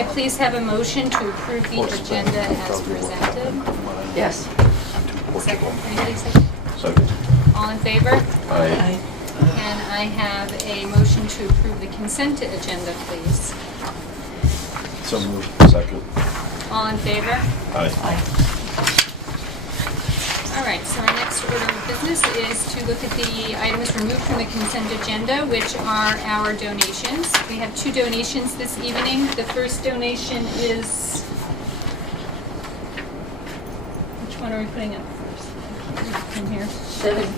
I please have a motion to approve the agenda as presented? Yes. Second. Anybody second? Second. All in favor? Aye. Can I have a motion to approve the consent agenda, please? So moved. Second. All in favor? Aye. All right, so our next order of business is to look at the items removed from the consent agenda, which are our donations. We have 2 donations this evening. The first donation is, which one are we putting up first? In here.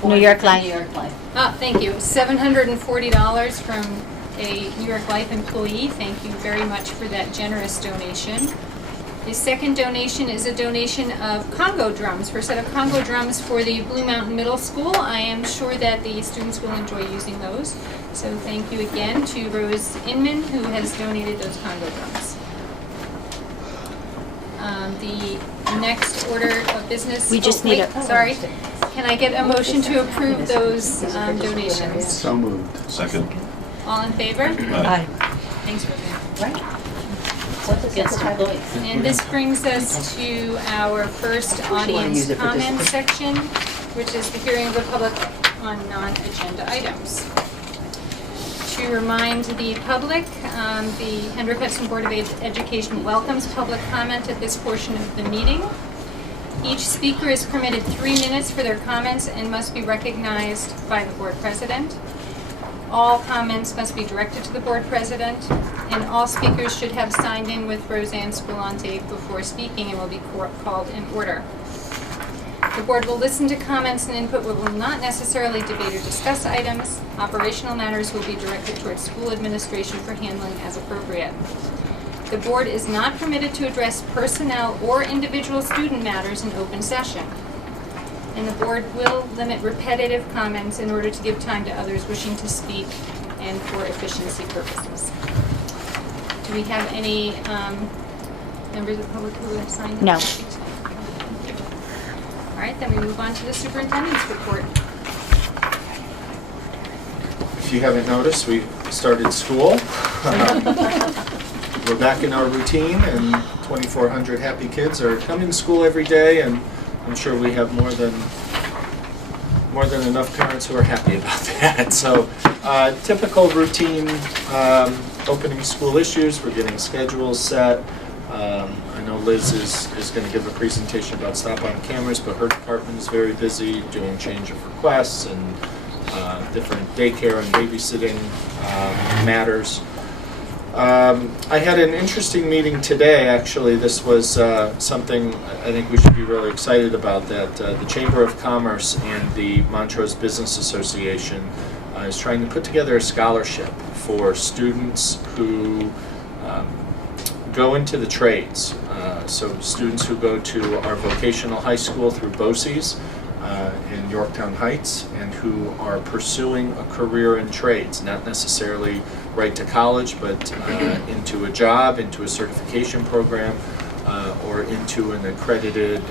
New York Life. New York Life. Ah, thank you. $740 from a New York Life employee. Thank you very much for that generous donation. The second donation is a donation of Congo drums, for a set of Congo drums for the Blue Mountain Middle School. I am sure that the students will enjoy using those. So thank you again to Rose Inman, who has donated those Congo drums. The next order of business. We just need a- Sorry. Can I get a motion to approve those donations? So moved. Second. All in favor? Aye. Thanks, Roseanne. Right. What's against employees? And this brings us to our first audience comment section, which is the hearing of the public on non-agenda items. To remind the public, the Hendrick Hudson Board of Education welcomes public comment at this portion of the meeting. Each speaker is permitted 3 minutes for their comments and must be recognized by the board president. All comments must be directed to the board president, and all speakers should have signed in with Roseanne Spilante before speaking and will be called in order. The board will listen to comments and input, but will not necessarily debate or discuss items. Operational matters will be directed towards school administration for handling as appropriate. The board is not permitted to address personnel or individual student matters in open session. And the board will limit repetitive comments in order to give time to others wishing to speak and for efficiency purposes. Do we have any members of the public who have signed in? No. All right, then we move on to the superintendent's report. If you haven't noticed, we started school. We're back in our routine, and 2,400 happy kids are coming to school every day, and I'm sure we have more than enough parents who are happy about that. So, typical routine opening school issues. We're getting schedules set. I know Liz is going to give a presentation about stop-on cameras, but her department is very busy doing change of requests and different daycare and babysitting matters. I had an interesting meeting today, actually. This was something I think we should be really excited about, that the Chamber of Commerce and the Montrose Business Association is trying to put together a scholarship for students who go into the trades. So students who go to our vocational high school through BOCES in Yorktown Heights, and who are pursuing a career in trades, not necessarily right to college, but into a job, into a certification program, or into an accredited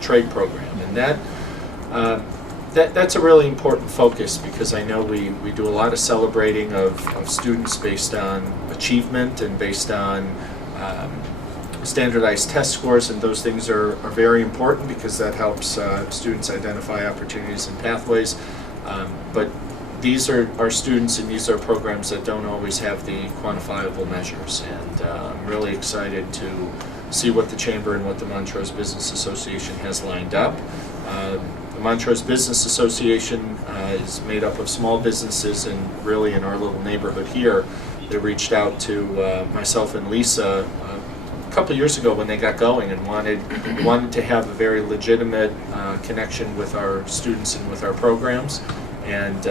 trade program. And that's a really important focus, because I know we do a lot of celebrating of students based on achievement and based on standardized test scores, and those things are very important because that helps students identify opportunities and pathways. But these are students, and these are programs that don't always have the quantifiable measures, and I'm really excited to see what the Chamber and what the Montrose Business Association has lined up. The Montrose Business Association is made up of small businesses, and really in our little neighborhood here, they reached out to myself and Lisa a couple years ago when they got going, and wanted to have a very legitimate connection with our students and with our programs. And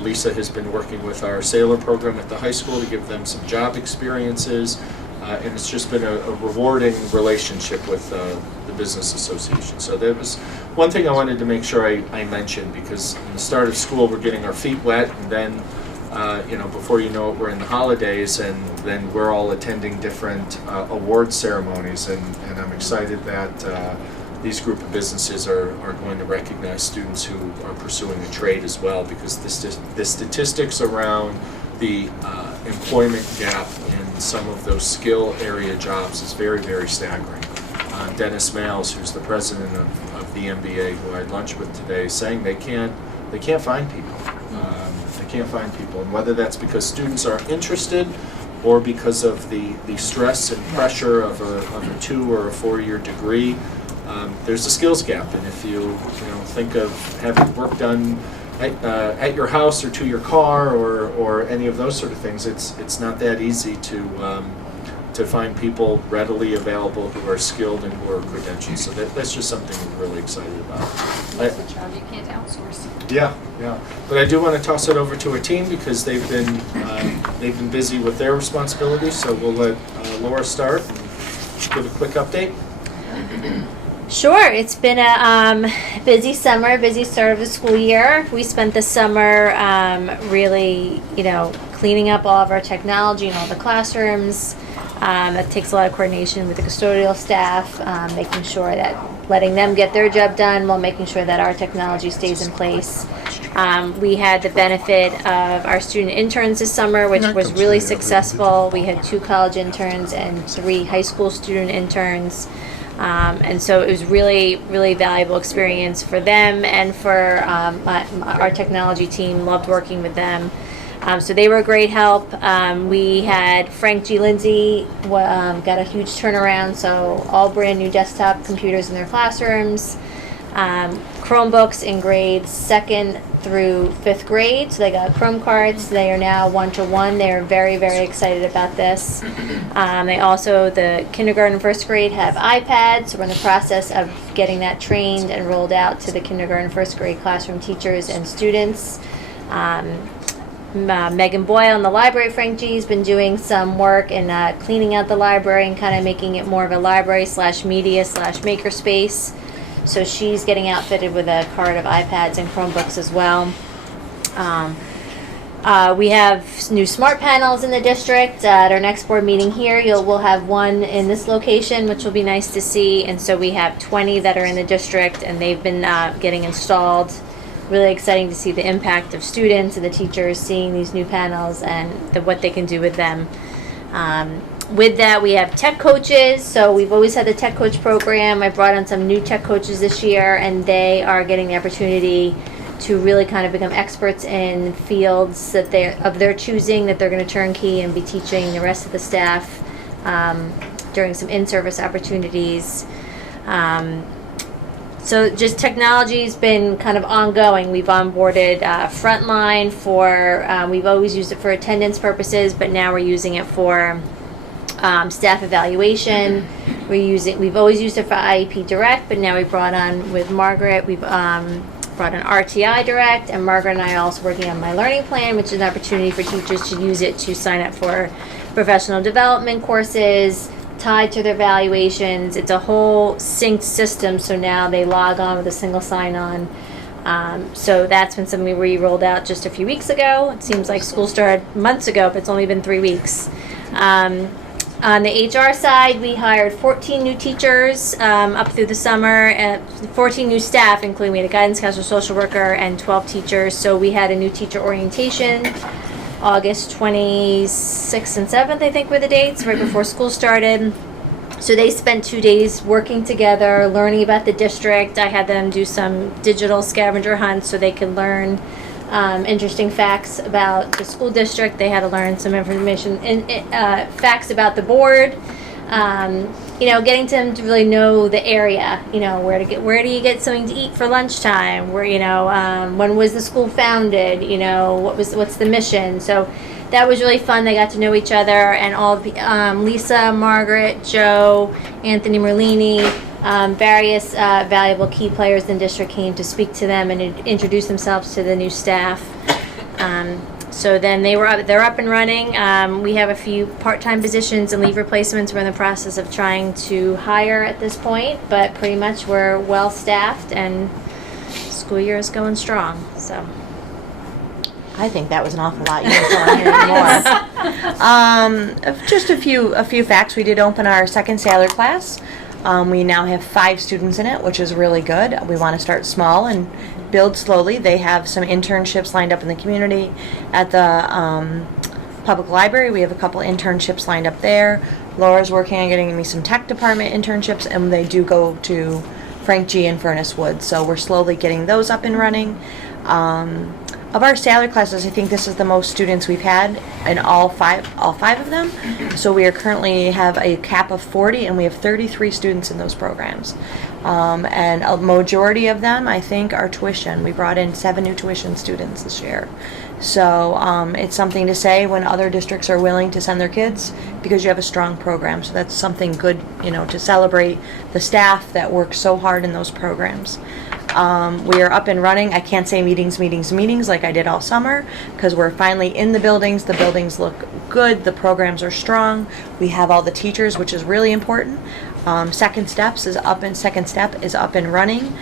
Lisa has been working with our sailor program at the high school to give them some job experiences, and it's just been a rewarding relationship with the Business Association. So there was one thing I wanted to make sure I mentioned, because in the start of school we're getting our feet wet, and then before you know it, we're in the holidays, and then we're all attending different award ceremonies, and I'm excited that these group of businesses are going to recognize students who are pursuing a trade as well, because the statistics around the employment gap in some of those skill area jobs is very, very staggering. Dennis Males, who's the president of the MBA, who I had lunch with today, saying they can't find people. They can't find people, and whether that's because students are interested or because of the stress and pressure of a 2 or a 4-year degree, there's a skills gap. And if you think of having work done at your house or to your car or any of those sort of things, it's not that easy to find people readily available who are skilled and who are credentialed. So that's just something we're really excited about. It's a job you can't outsource. Yeah. But I do want to toss it over to our team because they've been busy with their responsibilities. So we'll let Laura start and give a quick update. Sure, it's been a busy summer, busy start of the school year. We spent the summer really, cleaning up all of our technology in all the classrooms. That takes a lot of coordination with the custodial staff, making sure that letting them get their job done while making sure that our technology stays in place. We had the benefit of our student interns this summer, which was really successful. We had 2 college interns and 3 high school student interns. And so it was really, really valuable experience for them and for our technology team. Loved working with them. So they were a great help. We had Frank G. Lindsay got a huge turnaround, so all brand new desktop computers in their classrooms. Chromebooks in grades 2nd through 5th grade, so they got Chrome cards. They are now 1-to-1. They are very, very excited about this. The kindergarten and 1st grade have iPads, so we're in the process of getting that trained and rolled out to the kindergarten and 1st grade classroom teachers and students. Megan Boyle in the library, Frank G, has been doing some work in cleaning out the library and kind of making it more of a library/media/maker space. So she's getting outfitted with a cart of iPads and Chromebooks as well. We have new smart panels in the district. At our next board meeting here, we'll have one in this location, which will be nice to see. And so we have 20 that are in the district, and they've been getting installed. Really exciting to see the impact of students and the teachers seeing these new panels and what they can do with them. With that, we have tech coaches. So we've always had the tech coach program. I brought on some new tech coaches this year, and they are getting the opportunity to really kind of become experts in fields that of their choosing, that they're going to turnkey and be teaching the rest of the staff during some in-service opportunities. So just technology's been kind of ongoing. We've onboarded Frontline we've always used it for attendance purposes, but now we're using it for staff evaluation. We've always used it for IEP Direct, but now we brought on with Margaret, we've brought an RTI Direct, and Margaret and I are also working on My Learning Plan, which is an opportunity for teachers to use it to sign up for professional development courses tied to their evaluations. It's a whole synced system, so now they log on with a single sign-on. So that's been something we rolled out just a few weeks ago. It seems like school started months ago, but it's only been 3 weeks. On the HR side, we hired 14 new teachers up through the summer, and 14 new staff, including we had a guidance counselor, social worker, and 12 teachers. So we had a new teacher orientation, August 26th and 7th, I think were the dates, right before school started. So they spent 2 days working together, learning about the district. I had them do some digital scavenger hunts so they could learn interesting facts about the school district. They had to learn some information and facts about the board. Getting them to really know the area. Where do you get something to eat for lunchtime? When was the school founded? What's the mission? So that was really fun. They got to know each other, and all Lisa, Margaret, Joe, Anthony Merlini, various valuable key players in the district came to speak to them and introduce themselves to the new staff. So then they're up and running. We have a few part-time positions and leave replacements. We're in the process of trying to hire at this point, but pretty much we're well staffed and school year is going strong. So I think that was an awful lot. You didn't more. Just a few facts. We did open our second sailor class. We now have 5 students in it, which is really good. We want to start small and build slowly. They have some internships lined up in the community at the Public Library, we have a couple internships lined up there. Laura's working on getting me some tech department internships, and they do go to Frank G. and Furnace Woods, so we're slowly getting those up and running. Of our salary classes, I think this is the most students we've had in all five of them. So we are currently have a cap of 40, and we have 33 students in those programs. And a majority of them, I think, are tuition. We brought in 7 new tuition students this year. So it's something to say when other districts are willing to send their kids, because you have a strong program. So that's something good, to celebrate the staff that work so hard in those programs. We are up and running. I can't say meetings like I did all summer, because we're finally in the buildings. The buildings look good. The programs are strong. We have all the teachers, which is really important. Second Step is up and running.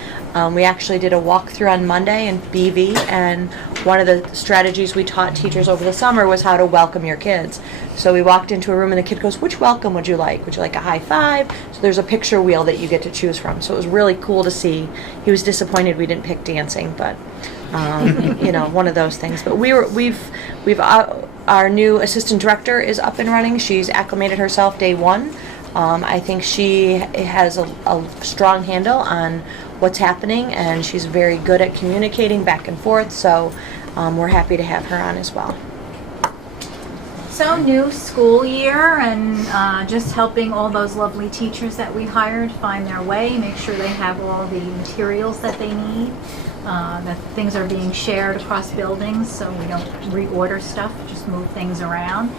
We actually did a walkthrough on Monday in BV, and one of the strategies we taught teachers over the summer was how to welcome your kids. So we walked into a room and the kid goes, "Which welcome would you like? Would you like a high five?" So there's a picture wheel that you get to choose from. So it was really cool to see. He was disappointed we didn't pick dancing, but one of those things. But our new assistant director is up and running. She's acclimated herself day one. I think she has a strong handle on what's happening, and she's very good at communicating back and forth, so we're happy to have her on as well. So new school year, and just helping all those lovely teachers that we hired find their way, make sure they have all the materials that they need, that things are being shared across buildings so we don't reorder stuff, just move things around.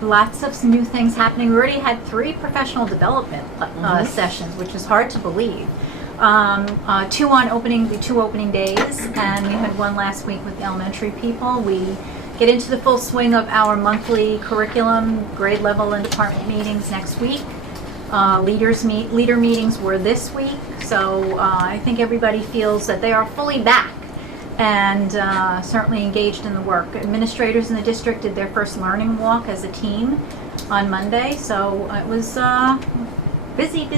Lots of new things happening. We already had 3 professional development sessions, which is hard to believe. 2 opening days, and we had 1 last week with the elementary people. We get into the full swing of our monthly curriculum, grade level and department meetings next week. Leader meetings were this week, so I think everybody feels that they are fully back and certainly engaged in the work. Administrators in the district did their first learning walk as a team on Monday, so it was busy.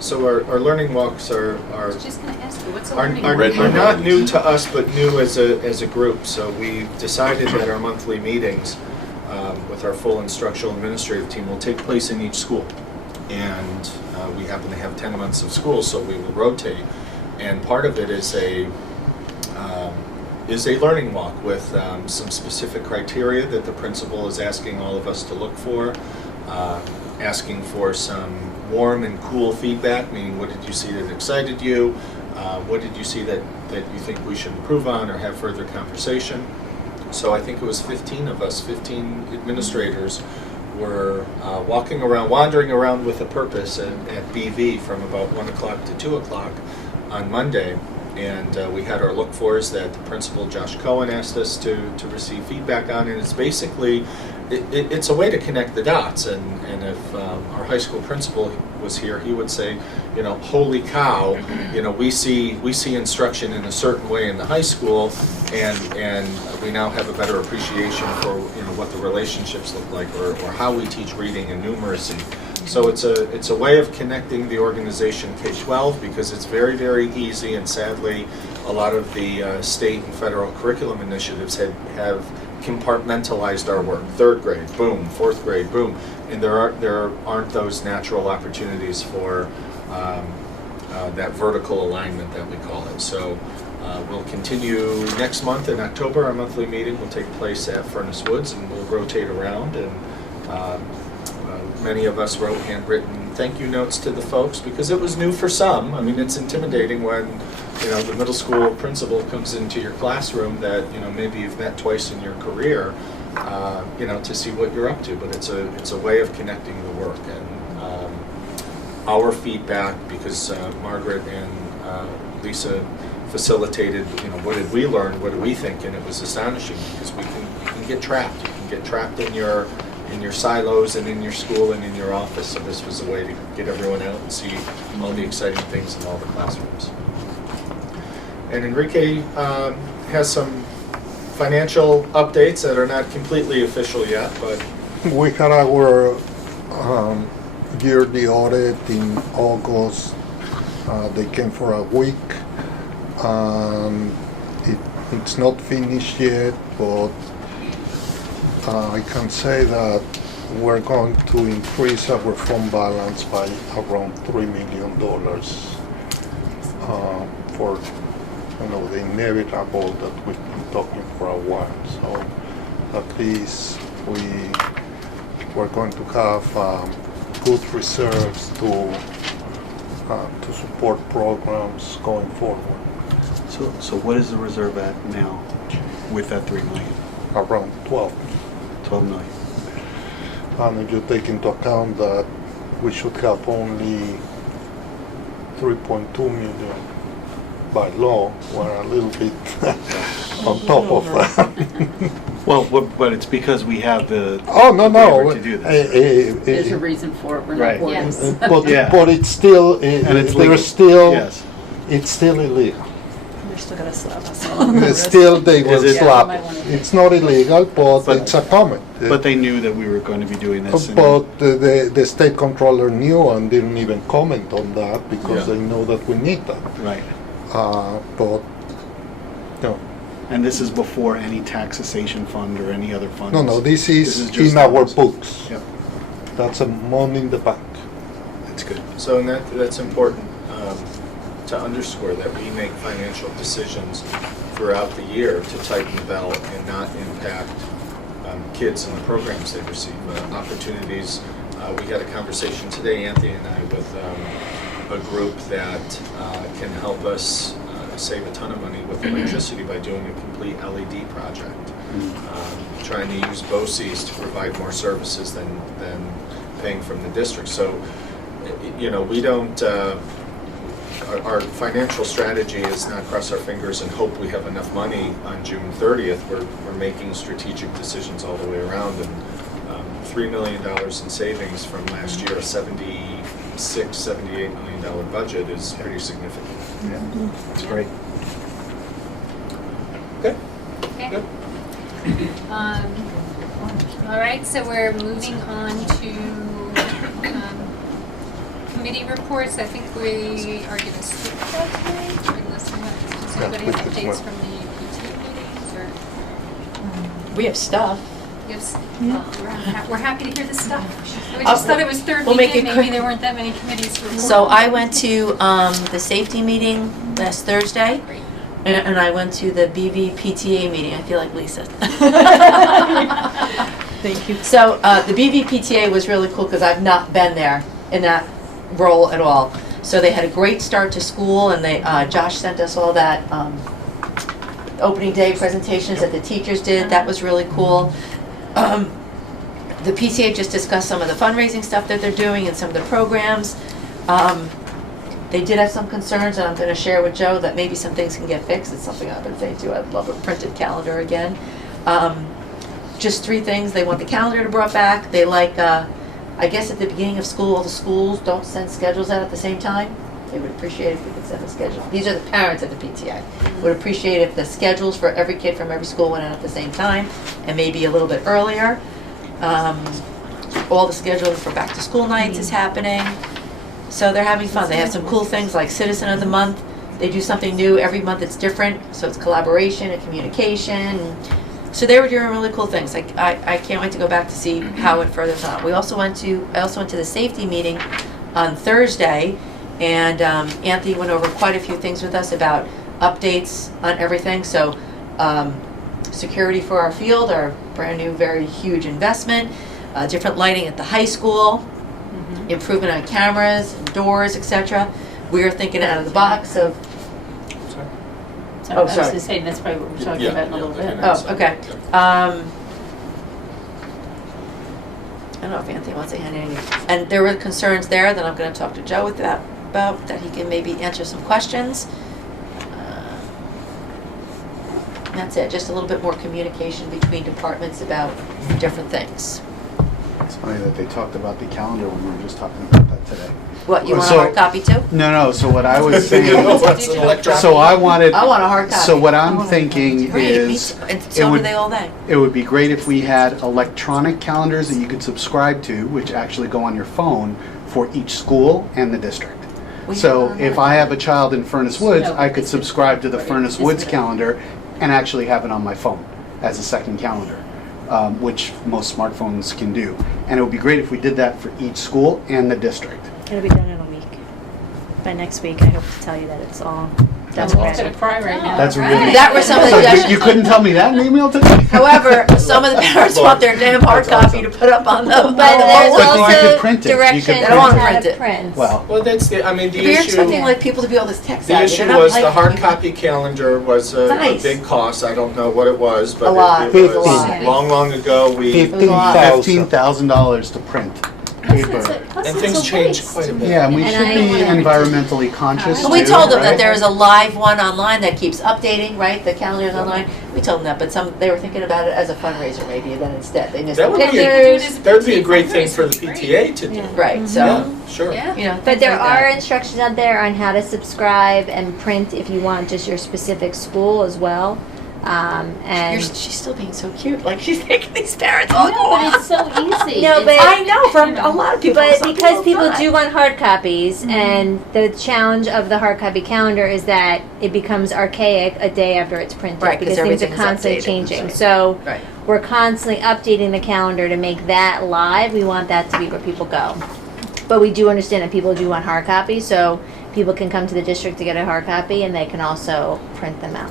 So our learning walks are I was just going to ask you, what's a are, learning are, walk? are not new to us, but new as a group. So we decided that our monthly meetings with our full instructional administrative team will take place in each school. And we happen to have 10 months of school, so we will rotate. And part of it is a learning walk with some specific criteria that the principal is asking all of us to look for, asking for some warm and cool feedback, meaning what did you see that excited you, what did you see that you think we should improve on or have further conversation. So I think it was 15 of us, 15 administrators were wandering around with a purpose at BV from about 1 o'clock to 2 o'clock on Monday. And we had our look fors that the principal, Josh Cohen, asked us to receive feedback on. And it's basically, it's a way to connect the dots. And if our high school principal was here, he would say, holy cow, we see instruction in a certain way in the high school, and we now have a better appreciation for what the relationships look like, or how we teach reading and numeracy. So it's a way of connecting the organization K-12, because it's very, very easy, and sadly a lot of the state and federal curriculum initiatives have compartmentalized our work. 3rd grade, boom. 4th grade, boom. And there aren't those natural opportunities for that vertical alignment that we call it. So we'll continue next month in October. Our monthly meeting will take place at Furnace Woods, and we'll rotate around. And many of us wrote handwritten thank you notes to the folks, because it was new for some. I mean, it's intimidating when the middle school principal comes into your classroom that maybe you've met twice in your career, to see what you're up to. But it's a way of connecting the work, and our feedback, because Margaret and Lisa facilitated, what did we learn, what do we think, and it was astonishing, because you can get trapped. You can get trapped in your silos and in your school and in your office. So this was a way to get everyone out and see all the exciting things in all the classrooms. And Enrique has some financial updates that are not completely official yet, but we had our yearly audit in August. They came for a week. It's not finished yet, but I can say that we're going to increase our fund balance by around $3 million for the inevitable that we've been talking for a while. So at least we're going to have good reserves to support programs going forward. So what is the reserve at now with that 3 million? Around 12. 12 million. And if you take into account that we should have only 3.2 million by law, we're a little bit on top of that. Well, but it's because we have the Oh, no. waiver to do this. There's a reason for it, we're not Right. worried. Yes. But it's still, And it's legal. there's still, Yes. it's still illegal. They're still gonna slap us Still, they will Is it- slap Yeah. it. It's not illegal, but it's a comment. But they knew that we were going to be doing this. and- But the state controller knew and didn't even comment on that because Yeah. they know that we need that. Right. But no, And this is before any tax cessation fund or any other funds? no, this is just in our ours. books. Yep, That's a money in the bank. that's good. So, and that's important to underscore that we make financial decisions throughout the year to tighten the belt and not impact kids and the programs they receive, opportunities. We had a conversation today, Anthony and I, with a group that can help us save a ton of money with electricity by doing a complete LED project. Trying to use BOCES to provide more services than paying from the district. So, we don't, our financial strategy is not cross our fingers and hope we have enough money on June 30th. We're making strategic decisions all the way around, and $3 million in savings from last year, a $78 million budget is pretty significant. Yeah, that's great. Okay. Okay. Good. All right, so we're moving on to committee reports. I think we are going to skip that today, unless does anybody have updates from the PT meetings, or? We have stuff. Yes, we're happy to hear the stuff. We just thought it was third We'll make weekend, it maybe quick. there weren't that many committees to report. So I went to the safety meeting last Thursday, Great. and I went to the BV PTA meeting. I feel like Lisa. Thank you. So the BV PTA was really cool because I've not been there in that role at all. So they had a great start to school, and they Josh sent us all that opening day presentations that the teachers did. That was really cool. The PTA just discussed some of the fundraising stuff that they're doing and some of the programs. They did have some concerns, and I'm going to share with Joe that maybe some things can get fixed. It's something I've been saying too. I'd love a printed calendar again. Just 3 things. They want the calendar to brought back. They like, I guess at the beginning of school, all the schools don't send schedules out at the same time. They would appreciate if we could send a schedule. These are the parents at the PTA. Would appreciate if the schedules for every kid from every school went out at the same time and maybe a little bit earlier. All the scheduling for back to school nights is happening. So they're having fun. They have some cool things like Citizen of the Month. They do something new every month. It's different. So it's collaboration and communication. So they were doing really cool things. Like I can't wait to go back to see how it furthers on. I also went to the safety meeting on Thursday, and Anthony went over quite a few things with us about updates on everything. So security for our field, our brand new, very huge investment, different lighting at the high school, improvement on cameras, doors, etc. We are thinking out of the box of. So Oh, I was sorry. just saying, that's probably what we're talking about in a little bit. Oh, okay. I don't know if Anthony wants to hand anything. And there were concerns there that I'm going to talk to Joe about that he can maybe answer some questions. And that's it. Just a little bit more communication between departments about different things. It's funny that they talked about the calendar when we were just talking about that today. What, you want a So- hard copy too? No, so what I was saying, That's an electronic. so I wanted, I want a hard copy. so what I'm thinking Great, me is, too. And it so do would- they all day. it would be great if we had electronic calendars that you could subscribe to, which actually go on your phone for each school and the district. We So have- if I have a child in Furnace Woods, No, I could it's- subscribe to the right, Furnace it's Woods there. calendar and actually have it on my phone as a second calendar. which most smartphones can do. And it would be great if we did that for each school and the district. It'll be done in a week. By next week, I hope to tell you that it's all done I'm and gonna ready. cry right now. That's Right. really. That were some of the So suggestions. you couldn't tell me that in an email today? However, some of the parents want their damn hard copy to put up on the. But there's But you could also print it. You could directions print I don't on wanna how print to it. print. Well, Well, that's the, I mean, the If you're issue. expecting like people to be all this tech The savvy, issue they're not was the like- hard copy calendar was a Nice. big cost. I don't know what it was, but A lot. it Fifteen. was lot. long, long ago. We $15,000 to print paper. and things changed quite a bit. Yeah, and we And should I be wanna- environmentally conscious. And we too, told them that right? there is a live one online that keeps updating, right? The calendar's online. We told them that, but they were thinking about it as a fundraiser maybe, and then instead they missed That would it. be a, Pictures. that would be a great thing for the PTA to do. Right, so, Yeah, sure. Yeah. you know. But things there like are that. instructions out there on how to subscribe and print if you want just your specific school as well. And She's still being so cute, like she's making these parents all go No, but off. it's so easy. No, but- I know, from a lot of people. but some because people not. do want hard copies, and the challenge of the hard copy calendar is that it becomes archaic a day after it's printed, Right, 'cause because things are everything's constantly updated. changing. So Right. we're constantly updating the calendar to make that live. We want that to be where people go. But we do understand that people do want hard copies, so people can come to the district to get a hard copy, and they can also print them out.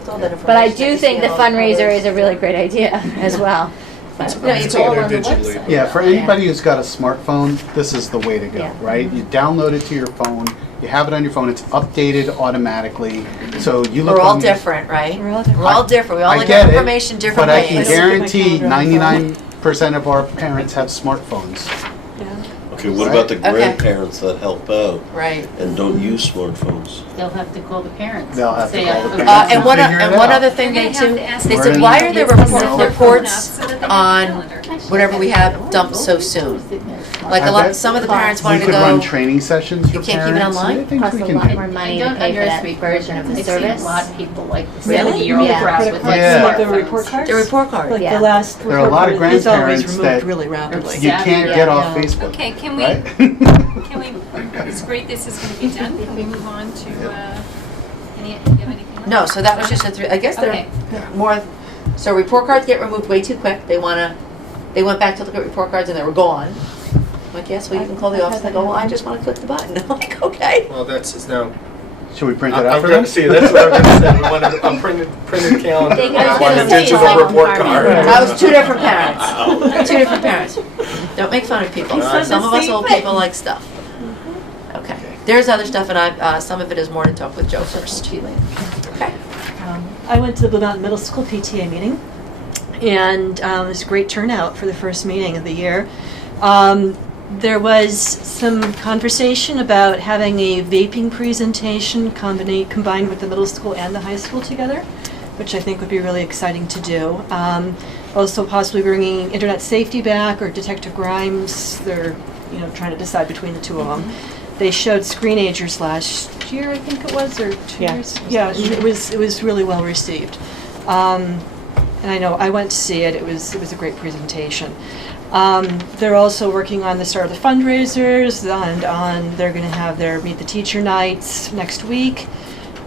With all that But I information, do can think see the all fundraiser colors. is a really great idea as well. But, No, you It's go either on the digitally. website. Yeah, for anybody who's got a smartphone, this is the way to go, Yeah. right? You download it to your phone, you have it on your phone, it's updated automatically, so you look We're all on the- different, right? We're all different. We're all different. We all I look get at it, information different But I ways. can I don't put my guarantee calendar on my phone. 99% of our parents have smartphones. Okay, what about the Okay. grandparents that help out Right. and don't use smartphones? They'll have to call the parents. They'll have to Say, call the okay. parents. And one Figure it one out. other thing We're they gonna have too, to ask they We're said, gonna why need are there to get some reports so that they have a on calendar? whatever we have dumped so soon? Like I a lot, bet some of the parents wanted We to could run go. training sessions for You parents. can't keep it online? I think costs we a can lot do. more I money to don't pay for that underestimate version of the I've seen service. a lot of people like Really? 70-year-old Yeah. grads with like Yeah. Like the smartphones. report cards? The report card. Like Yeah. the last There are a lot of report is always grandparents removed that- really rapidly. You can't get off Yeah. Facebook, Okay, can we, right? it's great this is gonna be done. Can we move on to, you have anything else? No, so that was just a three, I guess Okay. they're more, so report cards get removed way too quick. They went back to look at report cards and they were gone. I'm like, yes, well, you can call the office and they go, well, I just want to click the button. I'm like, okay. Well, that's now. Should we print it I'm out for going them? to see. That's what I'm going to say. We want a printed calendar. They can I also want a say digital it's like report compartment. card. I was two different parents. Two different parents. Don't make fun of people. Some of us old people like stuff. Okay. There's other stuff, and some of it is more to talk with Joe first. Okay. I went to the Blue Mountain Middle School PTA meeting, and it was a great turnout for the first meeting of the year. There was some conversation about having a vaping presentation combined with the middle school and the high school together, which I think would be really exciting to do. Also possibly bringing internet safety back or Detective Grimes. They're trying to decide between the two of them. They showed Screenagers last year, I think it was, or 2 years. Yeah, and it was really well received. And I know I went to see it. It was a great presentation. They're also working on the start of the fundraisers, and they're going to have their Meet the Teacher nights next week.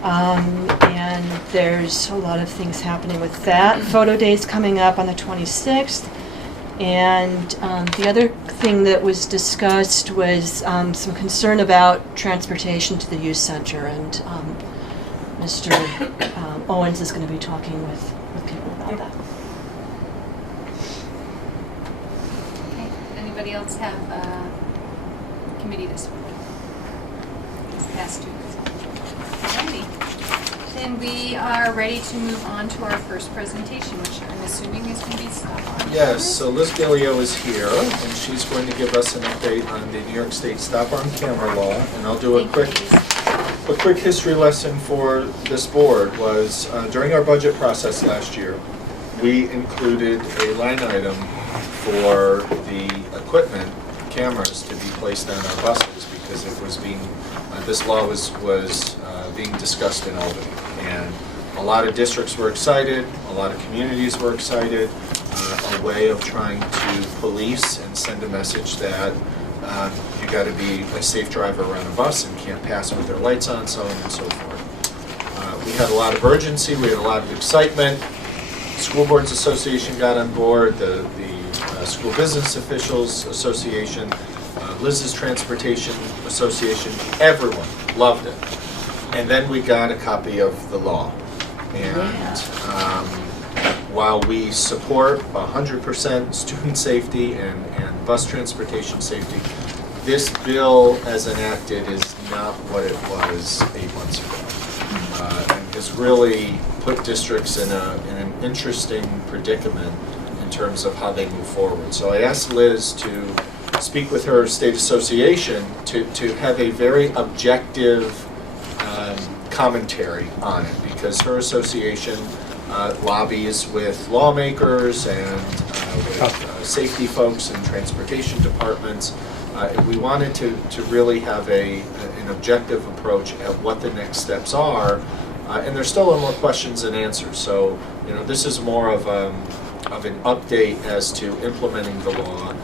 And there's a lot of things happening with that. Photo Day's coming up on the 26th. And the other thing that was discussed was some concern about transportation to the youth center, and Mr. Owens is going to be talking with people about that. Okay. Anybody else have committee this week? This past 2 weeks. Alrighty. Then we are ready to move on to our first presentation, which I'm assuming is going to be Stop On. Yes, so Liz Gillio is here, and she's going to give us an update on the New York State Stop on Camera law, and I'll do a quick history lesson for this board. Was during our budget process last year, we included a line item for the equipment, cameras, to be placed on our buses because it was being, this law was being discussed in Albany. And a lot of districts were excited, a lot of communities were excited, a way of trying to police and send a message that you got to be a safe driver around a bus and can't pass with their lights on, so on and so forth. We had a lot of urgency, we had a lot of excitement, School Boards Association got on board, the School Business Officials Association, Liz's Transportation Association, everyone loved it. And then we got a copy of the law. And while we support 100% student safety and bus transportation safety, this bill as enacted is not what it was 8 months ago. And has really put districts in an interesting predicament in terms of how they move forward. So I asked Liz to speak with her state association to have a very objective commentary on it, because her association lobbies with lawmakers and with safety folks and transportation departments. We wanted to really have an objective approach at what the next steps are, and there's still more questions than answers. So, this is more of an update as to implementing the law,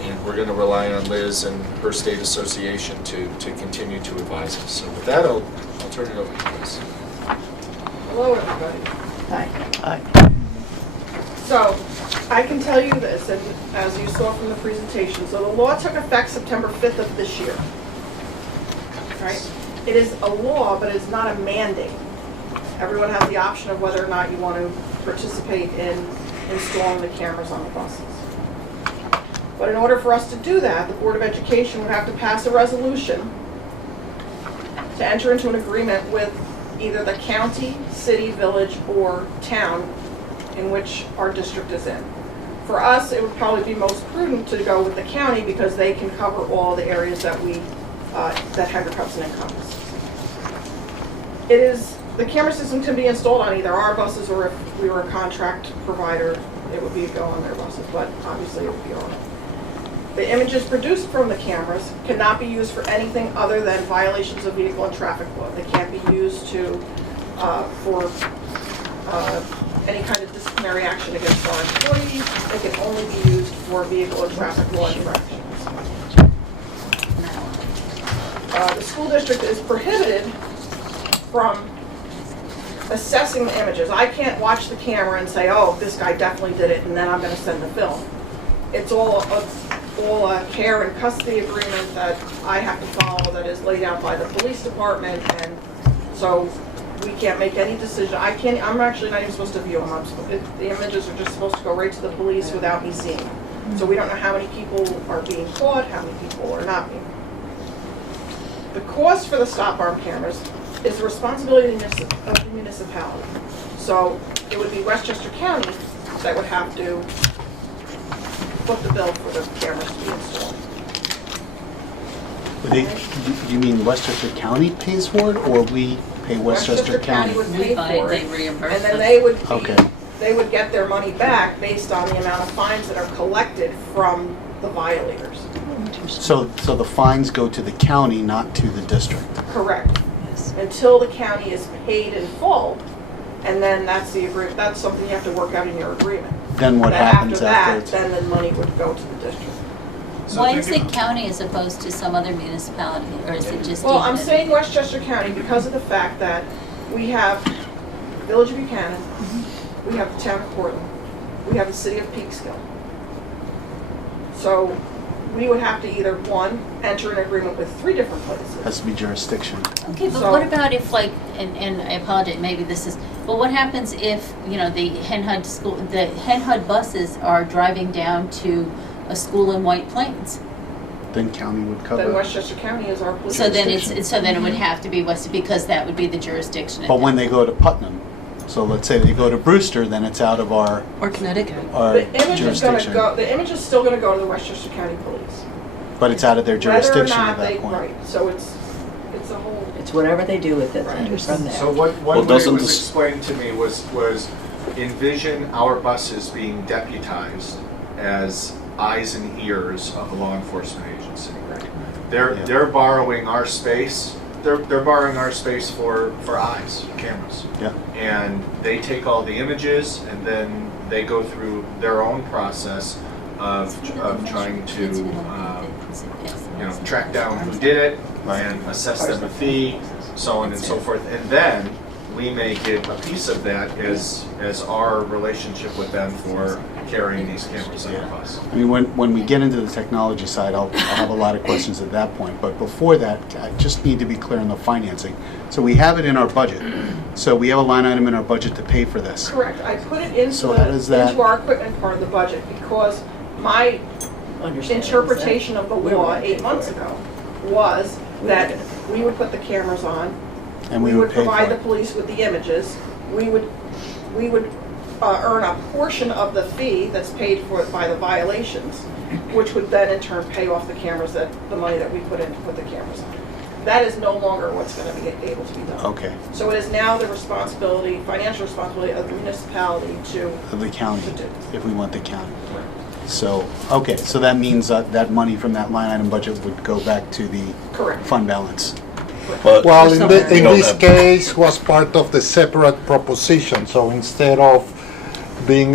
and we're going to rely on Liz and her state association to continue to advise us. So with that, I'll turn it over to Liz. Hello, everybody. Hi. So, I can tell you this, and as you saw from the presentation, so the law took effect September 5th of this year. Right? It is a law, but it's not a mandate. Everyone has the option of whether or not you want to participate in installing the cameras on the buses. But in order for us to do that, the Board of Education would have to pass a resolution to enter into an agreement with either the county, city, village, or town in which our district is in. For us, it would probably be most prudent to go with the county because they can cover all the areas that that Hendrick Hudson encompasses. The camera system can be installed on either our buses, or if we were a contract provider, it would be go on their buses, but obviously it would be ours. The images produced from the cameras cannot be used for anything other than violations of vehicle and traffic law. They can't be used for any kind of disciplinary action against our employees. They can only be used for vehicle and traffic law infractions. The school district is prohibited from assessing the images. I can't watch the camera and say, oh, this guy definitely did it, and then I'm going to send the film. It's all a care and custody agreement that I have to follow that is laid out by the police department, and so we can't make any decision. I'm actually not even supposed to view them. The images are just supposed to go right to the police without me seeing them. So we don't know how many people are being caught, how many people are not being caught. The cost for the stop arm cameras is the responsibility of the municipality. So it would be Westchester County that would have to foot the bill for the cameras to be installed. You mean Westchester County pays for it, or we pay Westchester County? Would pay for it, they reimburse and then us. they would get their money back based on the amount of fines that are collected from the violators. So the fines go to the county, not to the district? Correct. Until the county is paid in full, and then that's something you have to work out in your agreement. Then what happens after it's... Then the money would go to the district. So Why is it county as opposed to some other municipality, or is it just? Well, I'm saying Westchester County because of the fact that we have Village of Buchanan, we have the town of Portland, we have the city of Peekskill. So we would have to either, one, enter an agreement with 3 different places. Has to be jurisdiction. Okay, but So- what about if, like, and I apologize, maybe this is, but what happens if, the Hen Hud buses are driving down to a school in White Plains? Then county would cover Then it. Westchester County is our police. So then Jurisdiction. it would have to be West, because that would be the jurisdiction. But when they go to Putnam, so let's say they go to Brewster, then it's out of our Or Connecticut. The image is going to jurisdiction. go. The image is still going to go to the Westchester County Police. But it's out of their jurisdiction Whether or at not that point. Right. So it's a whole. It's whatever they do with it Right. from there. So one Well, way it doesn't was this- explained to me was envision our buses being deputized as eyes and ears of a law enforcement agency. They're borrowing our space. They're borrowing our space for eyes, cameras. Yeah. And they take all the images, and then they go through their own process of trying to track down who did it and assess them a fee, so on and so forth. And then we may give a piece of that as our relationship with them for carrying these cameras on the bus. I mean, when we get into the technology side, I'll have a lot of questions at that point. But before that, I just need to be clear on the financing. So we have it in our budget. So we have a line item in our budget to pay for this. Correct, I put it into So how does that- into our equipment part of the budget because my interpretation of the law 8 months ago was that we would put the cameras on, And we would pay for provide the it. police with the images, we would earn a portion of the fee that's paid for by the violations, which would then in turn pay off the cameras, that the money that we put in to put the cameras on. That is no longer what's going to be able to be done. Okay, So it is now the responsibility, financial responsibility of the municipality to of the county, to do. if we want the county. So, okay, so that means that money from that line item budget would go back to the Correct. fund balance. But Well, in we don't this have- case, was part of the separate proposition, so instead of being,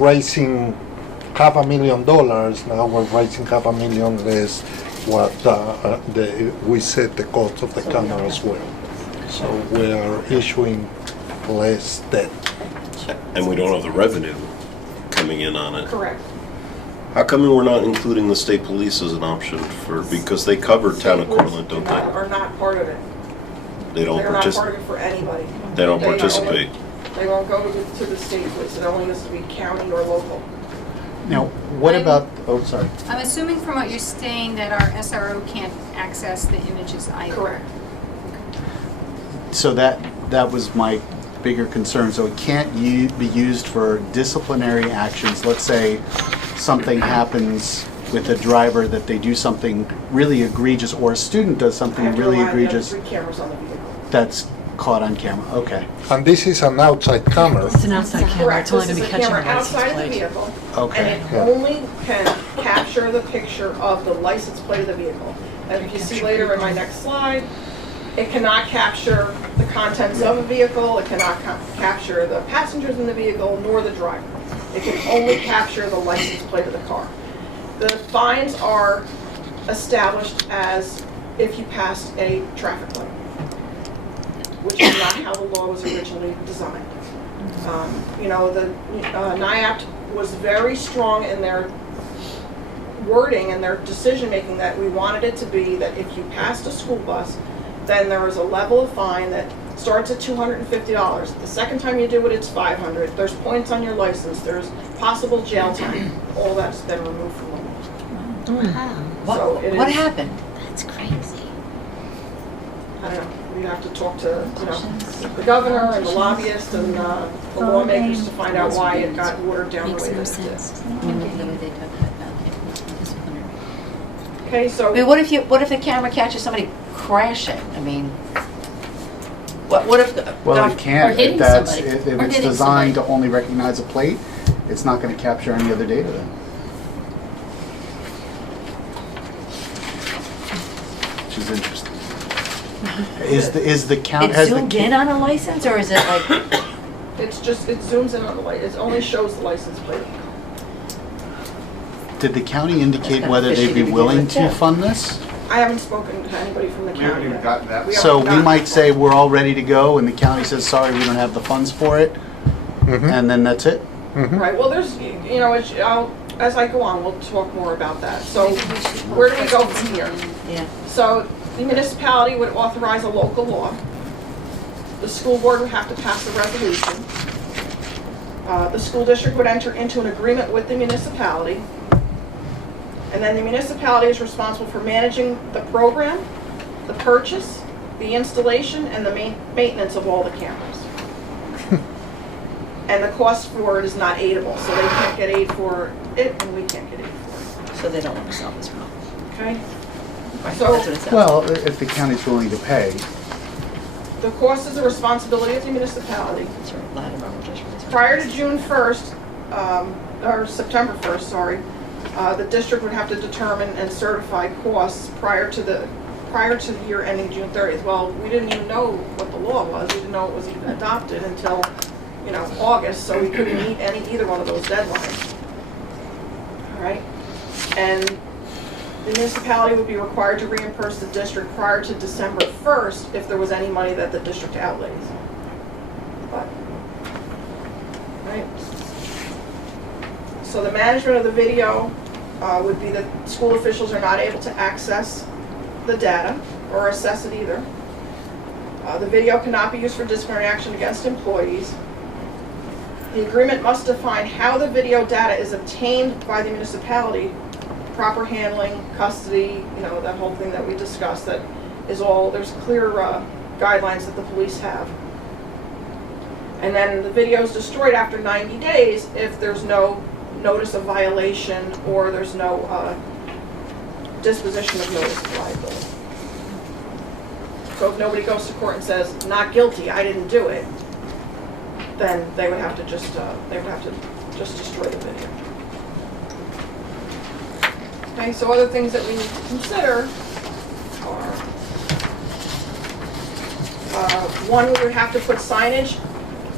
raising $500,000, now we're raising $500,000 less what, we set the cost of the camera as well. So we are issuing less debt. And we don't have the revenue coming in on it. Correct. How come we're not including the state police as an option for, because they cover town equivalent, don't they? Are not part of it. They don't They're not part participate. of it for anybody. They don't They only- participate. They won't go to the state police, it only has to be county or local. Now, what I'm- about, oh, sorry. I'm assuming from what you're saying that our SRO can't access the images either. Correct. So that was my bigger concern. So it can't be used for disciplinary actions. Let's say something happens with a driver that they do something really egregious, or a student does I something have to really rely on the other egregious 3 cameras on the vehicle. that's caught on camera. Okay, And this is an outside camera. It's an outside camera, Correct, it's only this gonna is be a catching a camera license outside of the plate. vehicle. okay. And it only can capture the picture of the license plate of the vehicle. And if you see later in my next slide, it cannot capture the contents of a vehicle, it cannot capture the passengers in the vehicle, nor the driver. It can only capture the license plate of the car. The fines are established as if you passed a traffic light, which is not how the law was originally designed. You know, the NIAP was very strong in their wording and their decision-making that we wanted it to be that if you passed a school bus, then there is a level of fine that starts at $250. The second time you do it, it's $500. There's points on your license. There's possible jail time. All that's been removed from the law. So it What is- happened? That's crazy. I don't know, we have to talk to, you know, the governor and the lobbyist and the lawmakers to find out why it got watered down the way that it did. Okay, so. I mean, what if the camera catches somebody crashing? I mean, what if? Well, it Or can't. hitting If somebody. if Or it's hitting designed somebody. to only recognize a plate, it's not going to capture any other data then. Which is interesting. Is the count, It has the... zoomed in on a license, or is it like? It's just, it zooms in on the light, it only shows the license plate. Did the county indicate kinda whether fishy they'd be to begin willing with, to too. fund this? I haven't spoken to anybody from the We county haven't even yet. gotten that. We So haven't we gotten might that say far. we're all ready to go, and the county says, sorry, we don't have the funds for it, and then that's it? Right, well, there's, you know, as I go on, we'll talk more about that. So where do we go from here? Yeah. So the municipality would authorize a local law. The school board would have to pass a resolution. The school district would enter into an agreement with the municipality. And then the municipality is responsible for managing the program, the purchase, the installation, and the maintenance of all the cameras. And the cost for it is not aidable, so they can't get aid for it, and we can't get aid for it, So they don't want to solve this problem. okay? That's So what it sounds. Well, if the county's willing to pay, the cost is the responsibility of the municipality. That's right, Latimer will just raise it. Prior to June 1st, or September 1st, sorry, the district would have to determine and certify costs prior to the year ending June 30th. Well, we didn't even know what the law was. We didn't know it was even adopted until, you know, August, so we couldn't meet either one of those deadlines. All right? And The municipality would be required to reimburse the district prior to December 1st if there was any money that the district outlays. But, right? So the management of the video would be that school officials are not able to access the data or assess it either. The video cannot be used for disciplinary action against employees. The agreement must define how the video data is obtained by the municipality, proper handling, custody, you know, that whole thing that we discussed, that is all, there's clear guidelines that the police have. And then the video is destroyed after 90 days if there's no notice of violation or there's no disposition of notice of liability. So if nobody goes to court and says, not guilty, I didn't do it, then they would have to just destroy the video. Okay, so other things that we need to consider are, one, we would have to put signage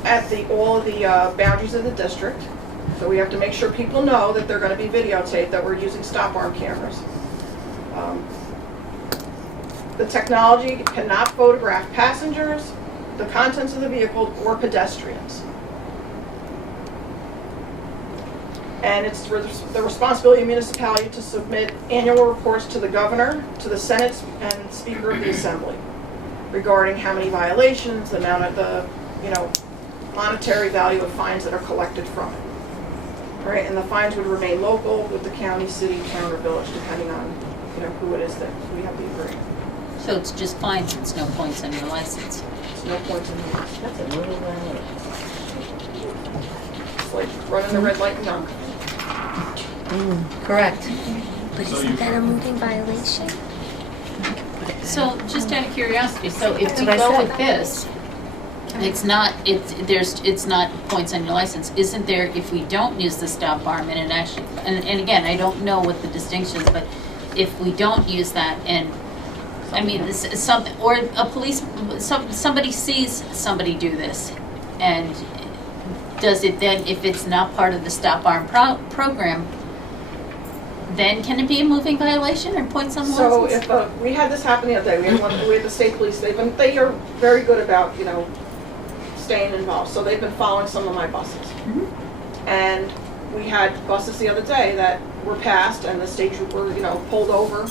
at all of the boundaries of the district. So we have to make sure people know that they're going to be videotaped, that we're using stop arm cameras. The technology cannot photograph passengers, the contents of the vehicle, or pedestrians. And it's the responsibility of the municipality to submit annual reports to the governor, to the Senate, and Speaker of the Assembly regarding how many violations, the amount of the, monetary value of fines that are collected from it. Right, and the fines would remain local with the county, city, town, or village, depending on, who it is that we have the agreement. So it's just fines, it's no points on your license. There's no points in here. That's a little violation. It's like running the red light and not. Correct. But isn't that a moving violation? So just out of curiosity, so if That's we what I go said. with this, it's not points on your license. Isn't there, if we don't use the stop arm and it actually, and again, I don't know what the distinction is, but if we don't use that and, I mean, this is something, or somebody sees somebody do this, and does it then, if it's not part of the stop arm program, then can it be a moving violation or points on the So license? if we had this happen the other day, we had the state police. They are very good about staying involved. So they've been following some of my buses, and we had buses the other day that were passed, and the state trooper pulled over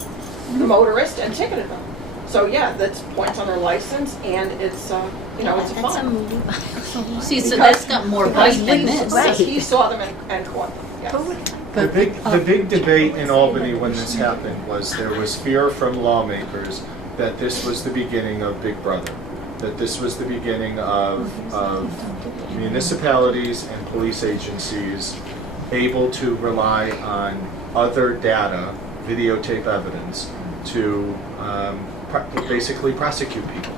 the motorist and ticketed them. So yeah, that's points on their license, and it's it's a That's a fine. moving violation. See, so that's got more bite than this. Because he saw them and caught them. Yes. The big debate in Albany when this happened was there was fear from lawmakers that this was the beginning of Big Brother, that this was the beginning of municipalities and police agencies able to rely on other data, videotape evidence, to basically prosecute people.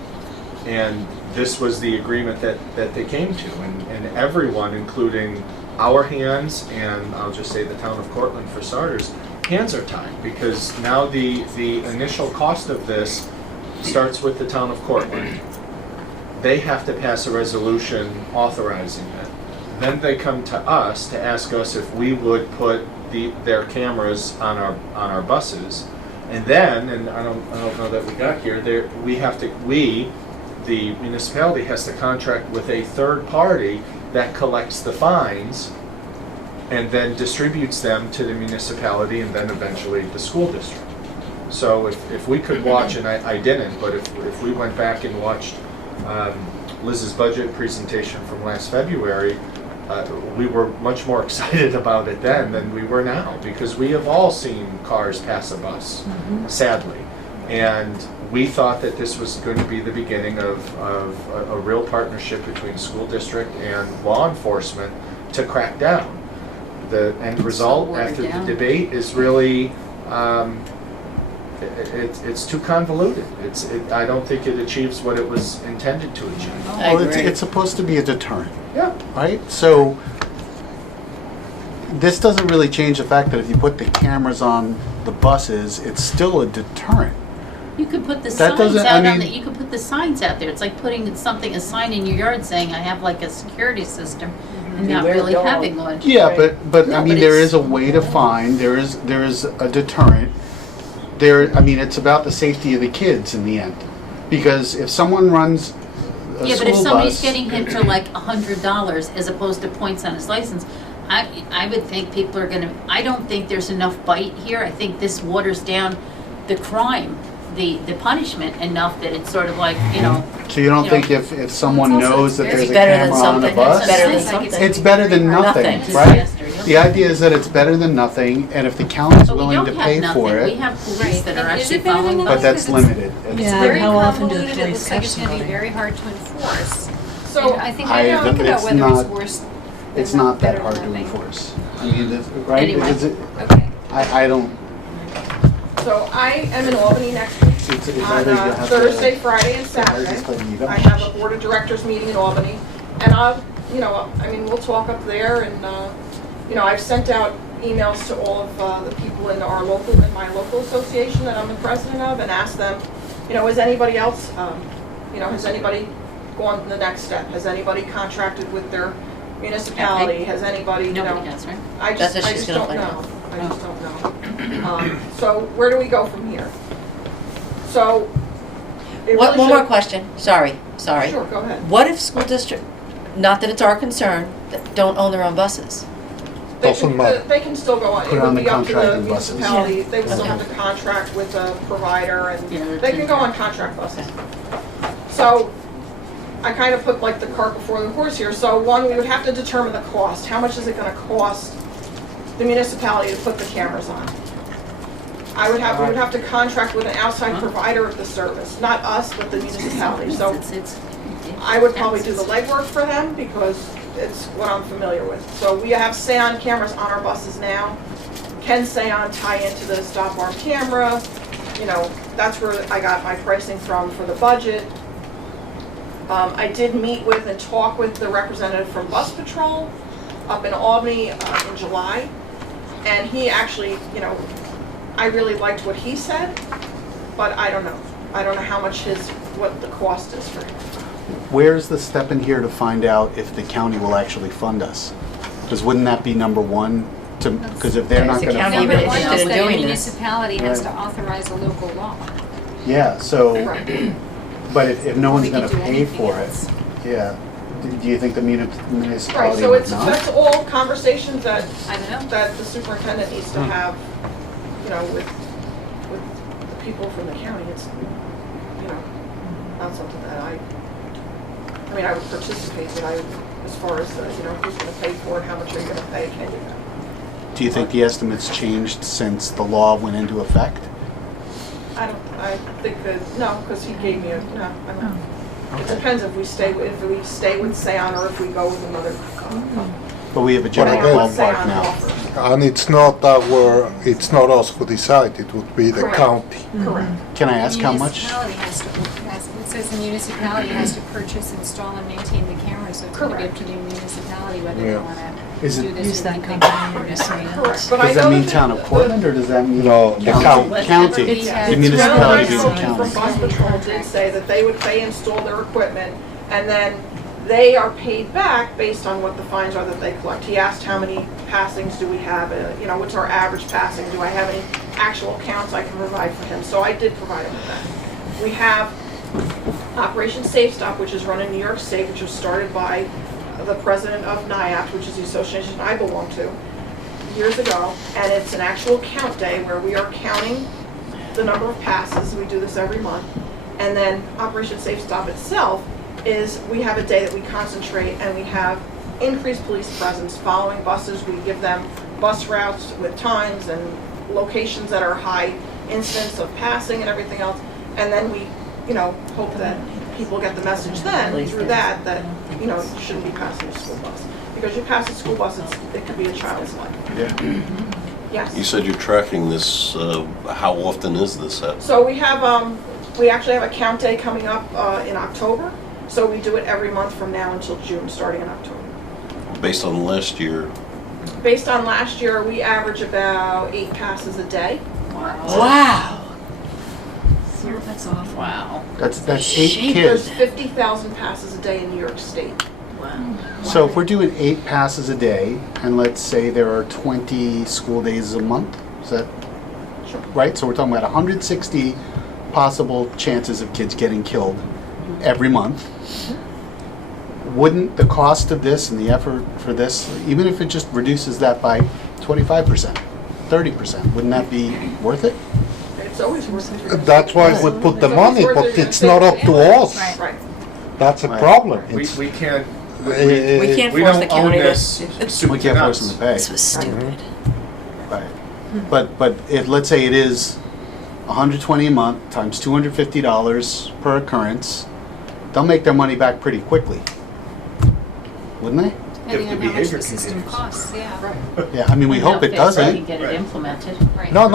And this was the agreement that they came to, and everyone, including our hands, and I'll just say the town of Cortland for starters, hands are tied, because now the initial cost of this starts with the town of Cortland. They have to pass a resolution authorizing it. Then they come to us to ask us if we would put their cameras on our buses. And then, and I don't know that we got here, the municipality has to contract with a third party that collects the fines and then distributes them to the municipality and then eventually the school district. So if we could watch, and I didn't, but if we went back and watched Liz's budget presentation from last February, we were much more excited about it then than we were now, because we have all seen cars pass a bus, sadly. And we thought that this was going to be the beginning of a real partnership between school district and law enforcement to crack down. The end result after the debate is really, it's too convoluted. I don't think it achieves what it was intended to achieve. Well, it's supposed to be a deterrent. Yeah. Right? So this doesn't really change the fact that if you put the cameras on the buses, it's still a deterrent. You could put the That signs doesn't- out I on mean- the, you could put the signs out there. It's like putting a sign in your yard saying, I have like a security system, and not really having one. Yeah, but No, I mean, but there it's- is a way to find, there is a deterrent. I mean, it's about the safety of the kids in the end. Because if someone runs a Yeah, but school if somebody's bus, getting hit for like $100 as opposed to points on his license, I would think people are gonna, I don't think there's enough bite here. I think this waters down the crime, the punishment enough that it's sort of like, you know. so you don't you think know, if someone knows that very there's a better than camera on a something. bus, It's better than Sounds like it's something. it's better than nothing, Nothing. right? Disaster. The idea is that it's better than nothing, and if the county's But we willing to don't have pay nothing. for We it, have police Right. that are And is actually it better than following. nothing? but that's limited. It's Yeah, very how often do the convoluted, it police looks like catch it's gonna be somebody? very hard to enforce. So, And I think we have to think it's about whether not- it's worse than It's not that better hard than to nothing. enforce. I mean, right? Anyway. Is it, Okay. I don't, so I am in Albany next week it's on either you have to. Thursday, Friday, and Saturday. just like you don't. I have a board of directors meeting in Albany, and I mean, we'll talk up there, and, I've sent out emails to all of the people in my local association that I'm the president of, and asked them, is anybody else, has anybody gone the next step? Has anybody contracted with their municipality? Has anybody, Nobody does, right? I That's just, what I she's just gonna don't find know. I just don't know. So where do we go from here? So. it One really more should- question, sorry. Sure, go ahead. What if school district, not that it's our concern, that don't own their own buses? Doesn't matter. They can still go on, Put it it on would the be up to the contracting buses. municipality, they would still Okay. have to contract with a provider, Yeah, and they can go on contract buses. So, I kind of put like the cart before the horse here, so one, we would have to determine the cost, how much is it gonna cost the municipality to put the cameras on? We would have to contract with an outside provider of the service, not us, but the municipality, so I would probably do the legwork for them, because it's what I'm familiar with. So we have Seon cameras on our buses now. Can Seon tie into the stop arm camera? That's where I got my pricing from for the budget. I did meet with and talk with the representative from Bus Patrol up in Albany in July. And he actually, I really liked what he said, but I don't know. I don't know how much what the cost is for him. Where's the step in here to find out if the county will actually fund us? Because wouldn't that be number one? Because if they're not Is the going to county fund even Number one us. interested is in that a doing this? municipality has to Right. authorize a local law. Yeah, so, Right. but if no one's We going could to do pay anything for it, else. yeah. Do you think the Right, municipality so would not? that's all conversations that I don't know. the superintendent needs to have, with the people from the county. It's, not something that I would participate, but as far as, who's gonna pay for it, how much are you gonna pay, can you? Do you think the estimates changed since the law went into effect? I think that, no, because he gave me no, I don't. It depends if we stay with Seon or if we go with another. But we have a general again- ballpark now. And it's not us who decide, it would be the Correct. county. Correct. Can I ask how much? Municipality it says the municipality has to purchase, install, and maintain the cameras, so it's gonna be up to the municipality whether they Yeah. wanna Is do it, this Use or that they come company or or just something. Correct. But I does that know mean that town of Portland, or does that mean? No, the county. County, It's- the municipality being the The gentleman county. from Bus Patrol did say that they install their equipment, and then they are paid back based on what the fines are that they collect. He asked how many passings do we have, what's our average passing, do I have any actual counts I can provide for him? So I did provide him with that. We have Operation Safe Stop, which is run in New York State, which was started by the president of NIAP, which is the association I belong to, years ago, and it's an actual count day where we are counting the number of passes. We do this every month. And then Operation Safe Stop itself is we have a day that we concentrate and we have increased police presence following buses. We give them bus routes with times and locations that are high incidence of passing and everything else. And then we, hope that people get the message then through that, you shouldn't be passing a school bus. Because you pass a school bus, it could be a child's life. Yeah. Yes. You said you're tracking this, how often is this at? So we actually have a count day coming up in October. So we do it every month from now until June, starting in October. Based on last year, Based on last year, we average about 8 passes a day. Wow. That's awful. Wow. That's 8 Shame. There's kids. 50,000 passes a day in New York State. So if we're doing 8 passes a day, and let's say there are 20 school days a month, is that, right? So we're talking about 160 possible chances of kids getting killed every month. Wouldn't the cost of this and the effort for this, even if it just reduces that by 25%, 30%, wouldn't that be worth it? It's always worth it. That's why we put the money, but it's not up to us. Right. That's a Right. problem. We It's- can't, We can't we force don't the own county this to. soup We to can't force nuts. them to pay. This was stupid. Right. But let's say it is 120 a month times $250 per occurrence, they'll make their money back pretty quickly, wouldn't they? Depending the on how much behavior the system continues. costs, yeah. Yeah, I mean, we hope it They doesn't. get it Right. implemented. Right. No,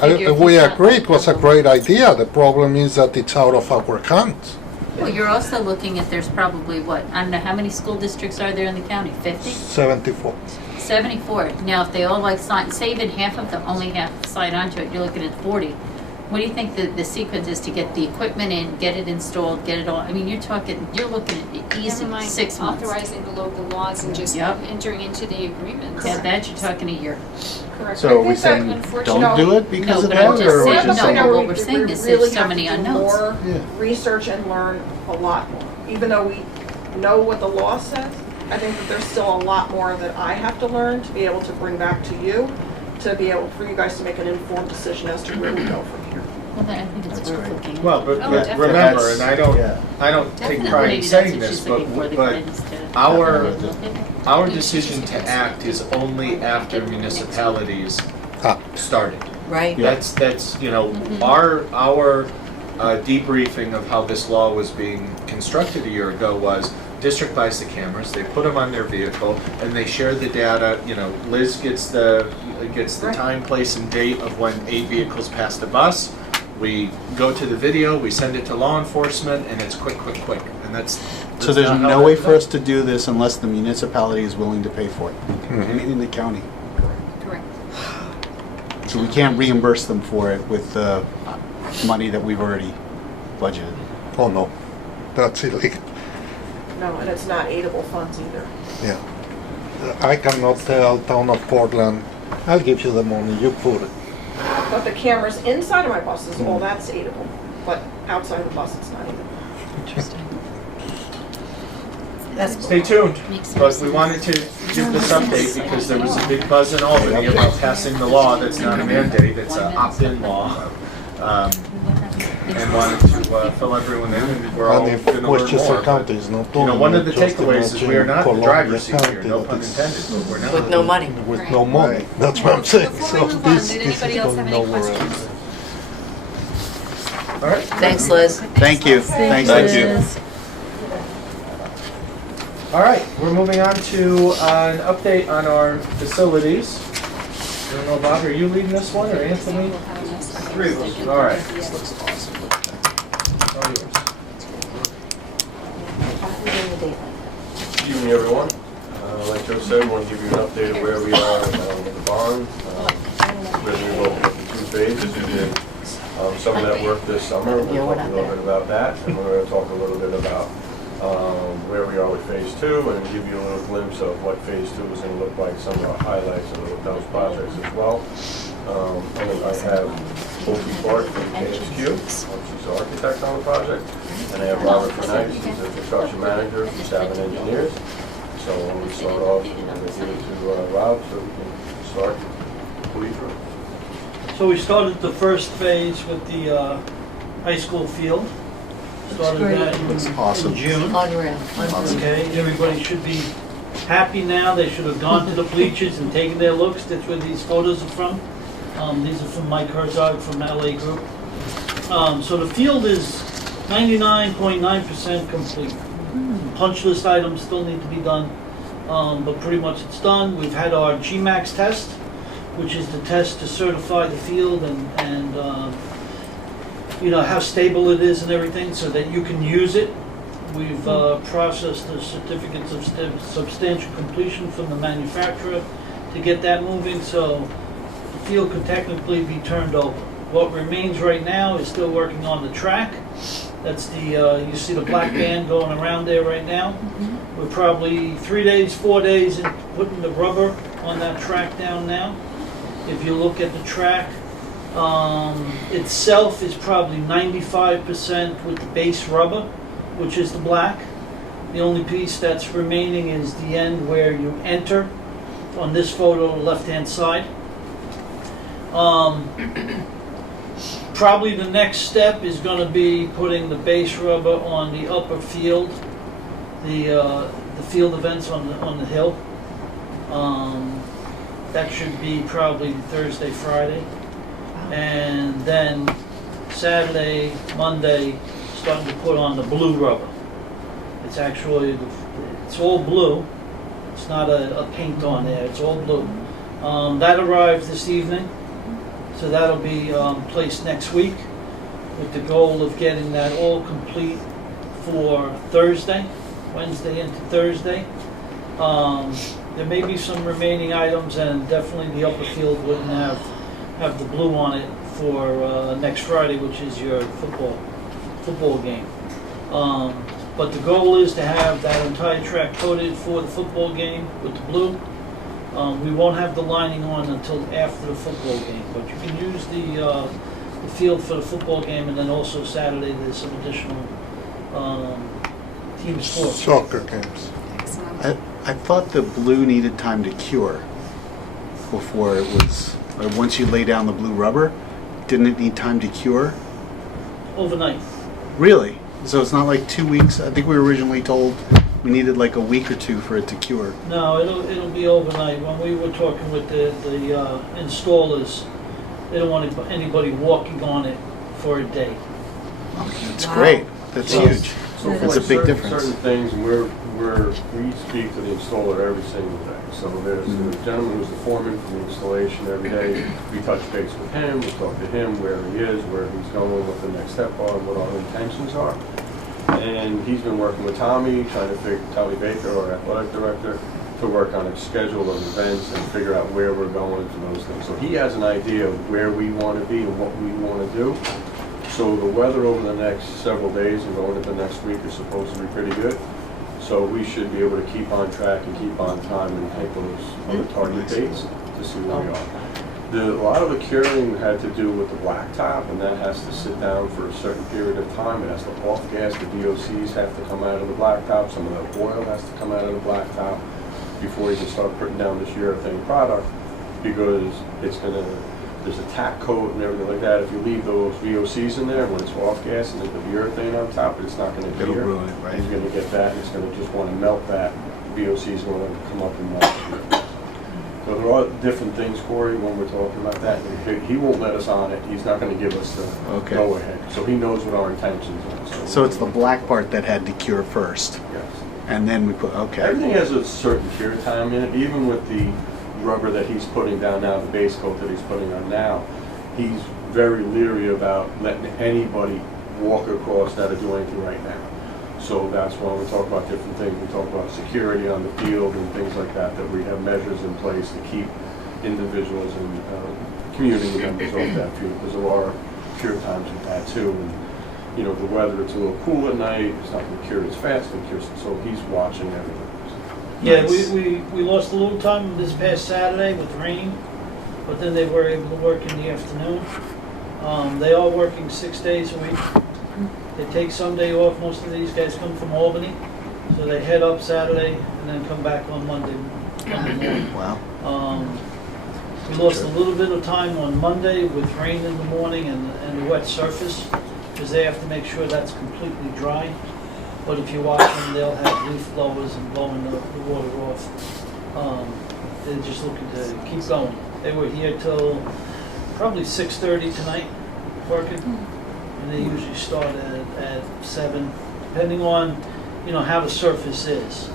figure if we it's not agree it was a workable. great idea. The problem is that it's out of our hands. Well, you're also looking at, there's probably what, I don't know, how many school districts are there in the county? 50? 74. 74. Now, if they all like sign, say even half of them, only half sign on to it, you're looking at 40. What do you think the sequence is to get the equipment in, get it installed, get it all? I mean, you're looking at Never easy mind 6 months. authorizing the local laws and just Yep. entering into the agreements. Yeah, that you're talking a year. Correct. So I are we think that, saying unfortunately- don't do it because No, of but that? I'm just or are we saying, just no, saying- but what we're saying is there's really so have many to do unknowns. more Yeah. research and learn a lot more. Even though we know what the law says, I think that there's still a lot more that I have to learn to be able to bring back to you, to be able for you guys to make an informed decision as to where we go from here. Well, then I think it's That's worth great. looking at. Well, but Oh, but definitely. remember, That's- and I don't take Definitely, pride in maybe saying that's what this, she's looking for, the but guidance to- our, Yeah. our decision to act is only after municipalities Ah. started. Right? Yeah. That's, you know, our debriefing of how this law was being constructed a year ago was district buys the cameras, they put them on their vehicle, and they share the data, you know, Liz gets the Right. time, place, and date of when 8 vehicles pass the bus. We go to the video, we send it to law enforcement, and it's quick, and that's. So there's no way for us to do this unless the municipality is willing to pay for it, meaning the county. Correct. So we can't reimburse them for it with the money that we've already budgeted. Oh, no. That's illegal. No, and it's not aidable funds either. Yeah. I cannot tell town of Portland, I'll give you the money, you put it. But the cameras inside of my buses, well, that's aidable. But outside of the bus, it's not aidable. Stay tuned, Makes but sense. we wanted to give this update because there was a big buzz in Albany about passing the law that's not a mandate, it's an opt-in law. And wanted to fill everyone in, and we're all And gonna if learn Westchester more. County is not You know, doing one it, of the just takeaways is we are imagine not the Columbia driver's seat here, County no that pun is intended, but we're not. With no money. with no money. That's what I'm saying. Before So we move on, this did is anybody else going have any nowhere questions? else. All right. Thanks, Liz. Thank you. Thanks, Thank you. Liz. All right, we're moving on to an update on our facilities. I don't know, Bob, are you leading this one, or Anthony? Three of us. All right. This looks awesome. All yours. Good evening, everyone. Like Joe said, I want to give you an update of where we are with the barn. We're going to go with 2 phases. We did some of that work this summer. We'll talk a little bit about that, and we're going to talk a little bit about where we are with phase 2, and give you a little glimpse of what phase 2 is going to look like, some of our highlights of those projects as well. And I have Opie Clark from KSQ, she's the architect on the project, and I have Robert Fernandes, he's the construction manager from Savin Engineers. So when we start off, we're going to give it to Rob so we can start please. So we started the first phase with the high school field. Started that Looks in awesome. June. Unreal. Okay, everybody should be happy now. They should have gone to the bleachers and taken their looks. That's where these photos are from. These are from Mike Herzog from LA Group. So the field is 99.9% complete. Punch list items still need to be done, but pretty much it's done. We've had our GMAX test, which is the test to certify the field and you know, how stable it is and everything so that you can use it. We've processed the certificates of substantial completion from the manufacturer to get that moving, so the field can technically be turned over. What remains right now is still working on the track. That's the, you see the black band going around there right now. We're probably 3 days, 4 days in putting the rubber on that track down now. If you look at the track, Itself is probably 95% with the base rubber, which is the black. The only piece that's remaining is the end where you enter on this photo, the left-hand side. Probably the next step is going to be putting the base rubber on the upper field, the field events on the hill. That should be probably Thursday, Friday. And then Saturday, Monday, starting to put on the blue rubber. It's actually, it's all blue. It's not a paint on there, it's all blue. That arrived this evening, so that'll be placed next week with the goal of getting that all complete for Thursday, Wednesday into Thursday. There may be some remaining items, and definitely the upper field wouldn't have the blue on it for next Friday, which is your football game. But the goal is to have that entire track coated for the football game with the blue. We won't have the lining on until after the football game, but you can use the field for the football game, and then also Saturday there's some additional team sports. Soccer games. I thought the blue needed time to cure before it was, or once you lay down the blue rubber, didn't it need time to cure? Overnight. Really? So it's not like 2 weeks? I think we were originally told we needed like a week or two for it to cure. No, it'll be overnight. When we were talking with the installers, they don't want anybody walking on it for a day. That's great. That's huge. So That's a for big difference. Certain things, we speak to the installer every single day. So there's the gentleman who's the foreman for the installation every day. We touch base with him, we talk to him where he is, where he's going, what the next step are, and what our intentions are. And he's been working with Tommy, Tommy Baker, our athletic director, to work on a schedule of events and figure out where we're going for those things. So he has an idea of where we want to be and what we want to do. So the weather over the next several days and going into next week is supposed to be pretty good. So we should be able to keep on track and keep on time and hit those other target dates to see where we are. A lot of the curing had to do with the blacktop, and that has to sit down for a certain period of time. It has to off-gas. The DOCs have to come out of the blacktop. Some of the oil has to come out of the blacktop before you can start putting down this urethane product, because there's a tack coat and everything like that. If you leave those VOCs in there, when it's off-gas and there's the urethane on top, it's not going to adhere. It'll ruin it, right? He's going to get that, and it's going to just want to melt that. VOC's going to come up and melt. So there are different things, Corey, when we're talking about that. He won't let us on it. He's not going to give us the go-ahead. So he knows what our intentions are. So it's the black part that had to cure first. Yes. And then we put, okay. Everything has a certain cure time in it, even with the rubber that he's putting down now, the base coat that he's putting on now. He's very leery about letting anybody walk across that or do anything right now. So that's why we talk about different things. We talk about security on the field and things like that, that we have measures in place to keep individuals and community members off that field, because there are cure times with that too. And, you know, the weather, it's a little cool at night, it's not going to cure as fast, so he's watching everything. Yeah, Nice. we lost a little time this past Saturday with rain, but then they were able to work in the afternoon. They are working 6 days a week. They take some day off. Most of these guys come from Albany, so they head up Saturday and then come back on Monday morning. Wow. We lost a little bit of time on Monday with rain in the morning and the wet surface, because they have to make sure that's completely dry. But if you watch them, they'll have leaf blowers and blowing the water off. They're just looking to keep going. They were here till probably 6:30 tonight working, and they usually start at 7, depending on, you know, how the surface is.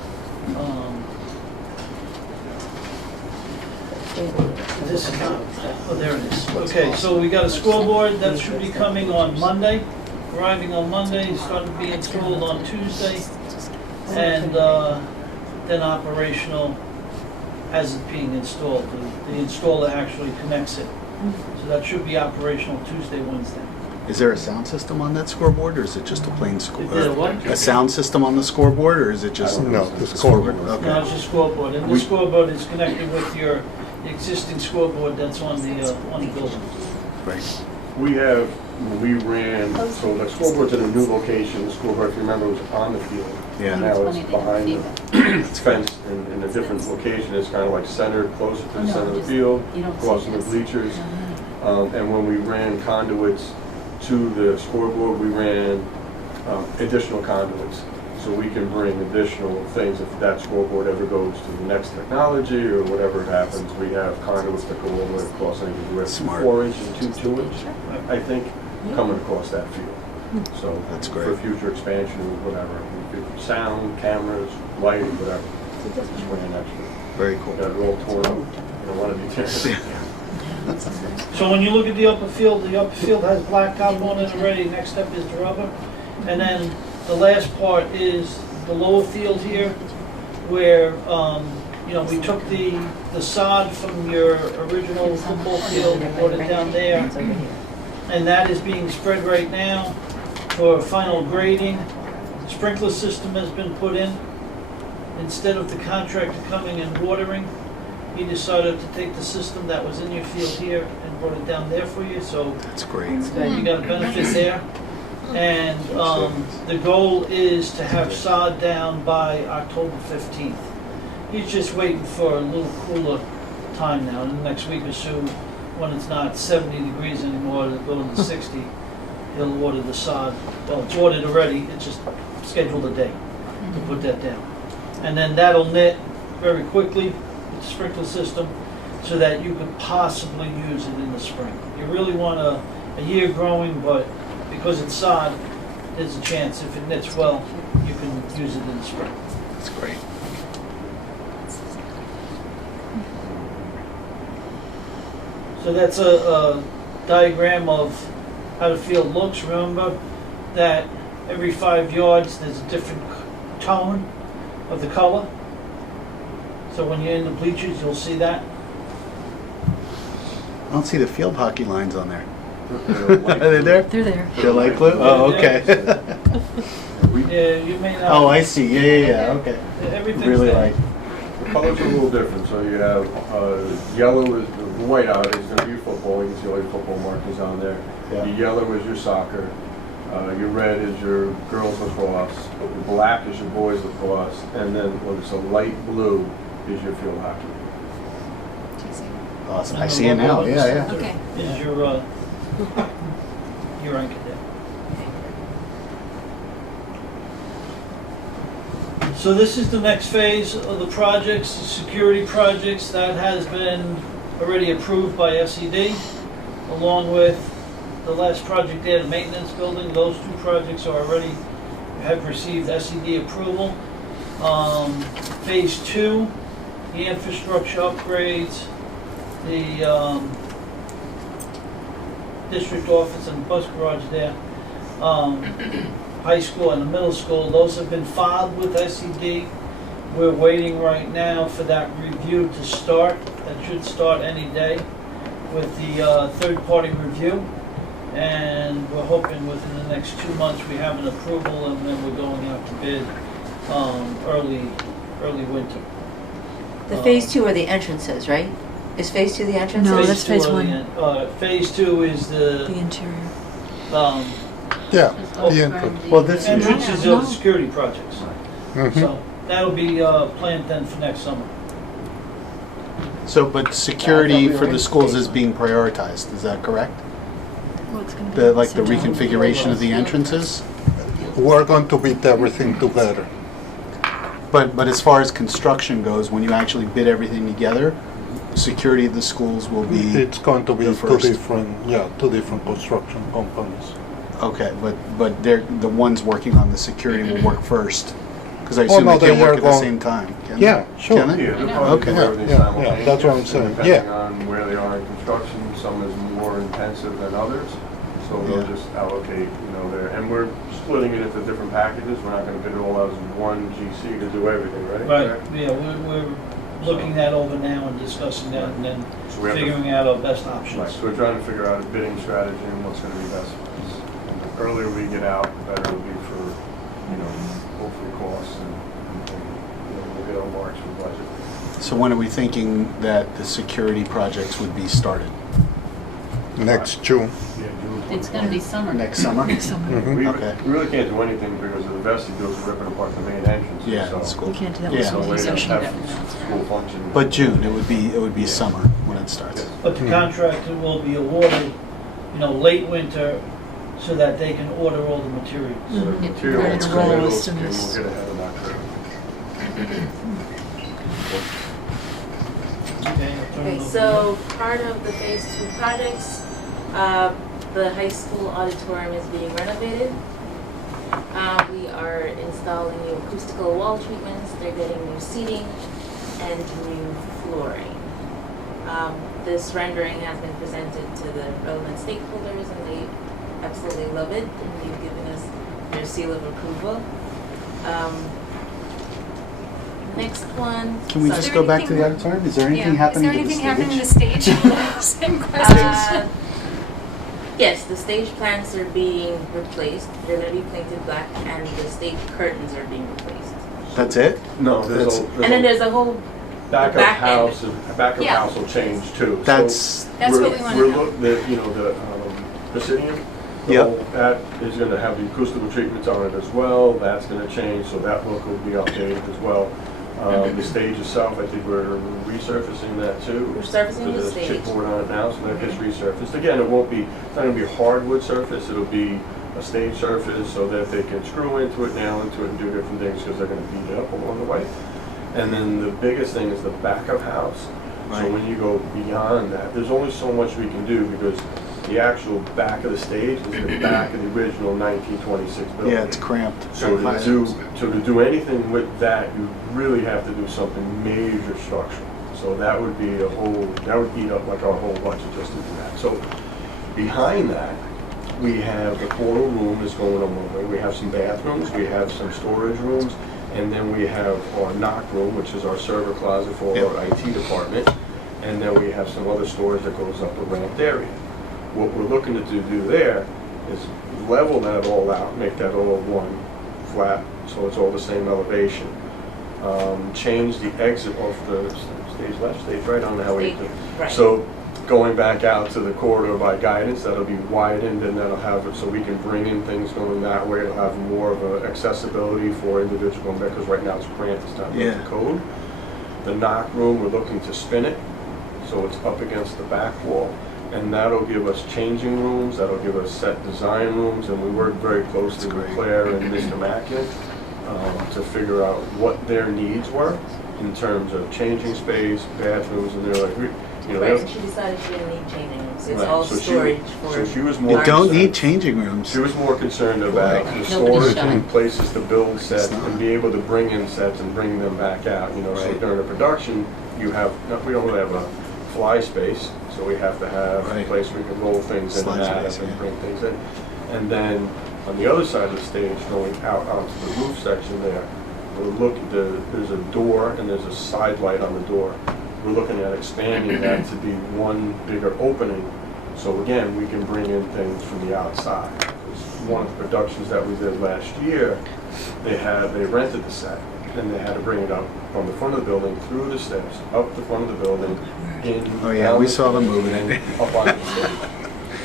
This is not, oh, there it is. Okay, so we got a scoreboard that should be coming on Monday, arriving on Monday, starting to be installed on Tuesday, and then operational as it's being installed. The installer actually connects it. So that should be operational Tuesday, Wednesday. Is there a sound system on that scoreboard, or is it just a plain Is there what? a sound system on the scoreboard, or is it just No, the a scoreboard. Okay. No, it's a scoreboard, and the scoreboard is connected with your existing scoreboard that's on the building. Right. We have, when we ran, so the scoreboard's in a new location, the scoreboard, if you remember, was on the field. Yeah. Now it's behind the fence in a different location, it's kind of like centered, closer to the center of the field, across from the bleachers. And when we ran conduits to the scoreboard, we ran additional conduits. So we can bring additional things if that scoreboard ever goes to the next technology or whatever happens. We have conduits that go all the way across, I think we have 4 inch and 2 inch, I think, coming across that field. So That's great. for future expansion, whatever, sound, cameras, lighting, whatever. Just ran extra. Very cool. Got it all torn up. You don't want to be tearing. So when you look at the upper field has blacktop on it already. Next step is the rubber. And then the last part is the lower field here, where, we took the sod from your original football field and brought it down there. And that is being spread right now for final grading. Sprinkler system has been put in. Instead of the contractor coming and watering, he decided to take the system that was in your field here and brought it down there for you, so That's great. you got a benefit there. And the goal is to have sod down by October 15th. He's just waiting for a little cooler time now. In the next week or so, when it's not 70 degrees anymore, it'll go to 60. He'll water the sod. Well, it's watered already, it's just scheduled a day to put that down. And then that'll knit very quickly with the sprinkler system so that you could possibly use it in the spring. You really want a year growing, but because it's sod, there's a chance if it knits well, you can use it in the spring. That's great. So that's a diagram of how the field looks. Remember that every 5 yards there's a different tone of the color. So when you're in the bleachers, you'll see that. I don't see the field hockey lines on there. Are they there? They're there. They're light blue? Oh, okay. Yeah, you may not. Oh, I see. Yeah. Okay. Everything's Really there. light. The colors are a little different, so you have yellow is the white out is going to be football. You can see all your football markings on there. Yeah. The yellow is your soccer. Your red is your girls lacrosse. The black is your boys lacrosse. And then when it's a light blue is your field hockey. Awesome. And I the see it now. logo Yeah. Okay. is your anchor there. So this is the next phase of the projects, the security projects that has been already approved by SED, along with the last project there, the maintenance building. Those 2 projects are already have received SED approval. Phase 2, the infrastructure upgrades, the district office and bus garage there, high school and the middle school, those have been filed with SED. We're waiting right now for that review to start. That should start any day with the third-party review. And we're hoping within the next 2 months we have an approval, and then we're going out to bid early winter. The phase 2 are the entrances, right? Is phase 2 the entrances? No, that's phase 2 are 1. Phase 2 is The the interior. Yeah, the entrance. Well, this is entrances of the security projects. Mhm. So that'll be planned then for next summer. so, but security for the schools is being prioritized. Is that correct? Well, it's gonna be The like the St. John. reconfiguration of the entrances. We're going to bid everything together. But as far as construction goes, when you actually bid everything together, security of the schools will be It's going to be the two first. different construction companies. Okay, but they're the ones working on the security will work first, because I Oh, assume no, they can't they work are at the going- same time. Can Yeah, they? sure. Can they? Yeah, they'll probably Okay. do everything Yeah, simultaneously. that's what I'm saying. Depending Yeah. on where they are in construction, some is more intensive than others. So they'll Yeah. just allocate, there. And we're splitting it into different packages. We're not going to bid it all as one GC to do everything, right? Right, yeah, we're looking that over now and discussing that and then So we have to, figuring out our best right, options. so we're trying to figure out a bidding strategy and what's going to be best for us. And the earlier we get out, the better it'll be for, hopefully costs and we'll get our marks for budget. So when are we thinking that the security projects would be started? next June. It's gonna be summer. Next summer? Mhm. We Okay. we really can't do anything because of the vestibules are ripping apart the main entrance. Yeah, so- school. Can't do that Yeah. with So school we don't session. have school function. But June, it would be summer when it starts. But the contractor will be awarded, late winter, so that they can order all the materials. So the Yeah. material Right, is and roll available, as soon and as- we'll get ahead of that curve. Okay, I'll turn it Okay, over. so part of the phase 2 projects, the high school auditorium is being renovated. We are installing new acoustical wall treatments, they're getting new seating and new flooring. This rendering has been presented to the relevant stakeholders and they absolutely love it and they've given us their seal of approval. Next one. Can we so- just go back to the auditorium? Is there anything happening to the Is stage? there anything happening to the stage? Same question. Yes, the stage plants are being replaced. They're going to be painted black, and the stage curtains are being replaced. That's it? No, That's- And then there's a whole Back of back end. house, back of Yeah. house will change too. So That's, That's we're- what we wanna we're know. look- the Presidium, Yep. that is gonna have the acoustical treatments on it as well. That's gonna change, so that look will be updated as well. The stage itself, I think we're resurfacing that too. We're surfacing So the there's stage. chipboard on it now, so that gets resurfaced. Again, it's not gonna be a hardwood surface, it'll be a stage surface so that they can screw into it, nail into it, and do different things because they're gonna beat it up along the way. And then the biggest thing is the back of house. So Right. when you go beyond that, there's only so much we can do because the actual back of the stage is the back of the original 1926 building. yeah, it's cramped. So to do anything with that, you really have to do something major structural. So that would be that would eat up like our whole budget just to do that. So behind that, we have the portal room is going away. We have some bathrooms, we have some storage rooms, and then we have our knock room, which is our server closet for our IT department. And then we have some other storage that goes up a ramped area. What we're looking to do there is level that all out, make that all one flat, so it's all the same elevation. Change the exit off the stage left, stage right, I don't know how we do it. Right. So going back out to the corridor by guidance, that'll be widened and that'll have it so we can bring in things going that way. It'll have more of a accessibility for individual, because right now it's cramped, it's not Yeah. up to code. The knock room, we're looking to spin it, so it's up against the back wall. And that'll give us changing rooms, that'll give us set design rooms, and we work very closely with Claire and Mr. Mackin to figure out what their needs were in terms of changing space, bathrooms, and they're like, Right, and she decided she didn't need changing rooms. It's Right, all so she- storage for. so she was You more don't concerned- need changing rooms. She was more concerned about the Nobody's storage shy. and places to build sets It's not. and be able to bring in sets and bring them back out, so Right. during a production, we don't really have a fly space, so we have to have a Right. place we can roll things in and Slide out space, and yeah. bring things in. And then on the other side of the stage, going out onto the roof section there, there's a door and there's a side light on the door. We're looking at expanding that to be one bigger opening. So again, we can bring in things from the outside. 'Cause one of the productions that we did last year, they rented the set and they had to bring it up from the front of the building, through the steps, up the front of the building, in. Oh, yeah, down we the saw them stairs, moving and it. up on the stage.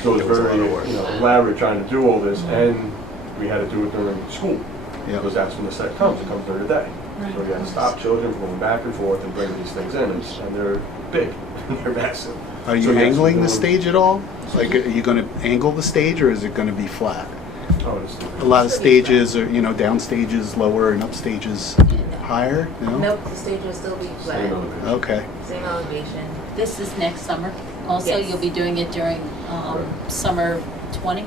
So it's It was a lot very, of work. elaborate trying to do all this, and we had to do it during school. Yep. Because that's when the set comes, it comes during the day. So we had to stop children from going back and forth and bring these things in, and they're big, they're massive. Are So you yes, angling we're the doing- stage at all? Like, are you going to angle the stage, or is it going to be flat? Oh, it's A lot of stages are, down stages lower and up stages higher, no? Nope, the stage will still be flat. Same elevation. Okay. Same elevation. This is next summer. Also, Yes. you'll be doing it during summer 20.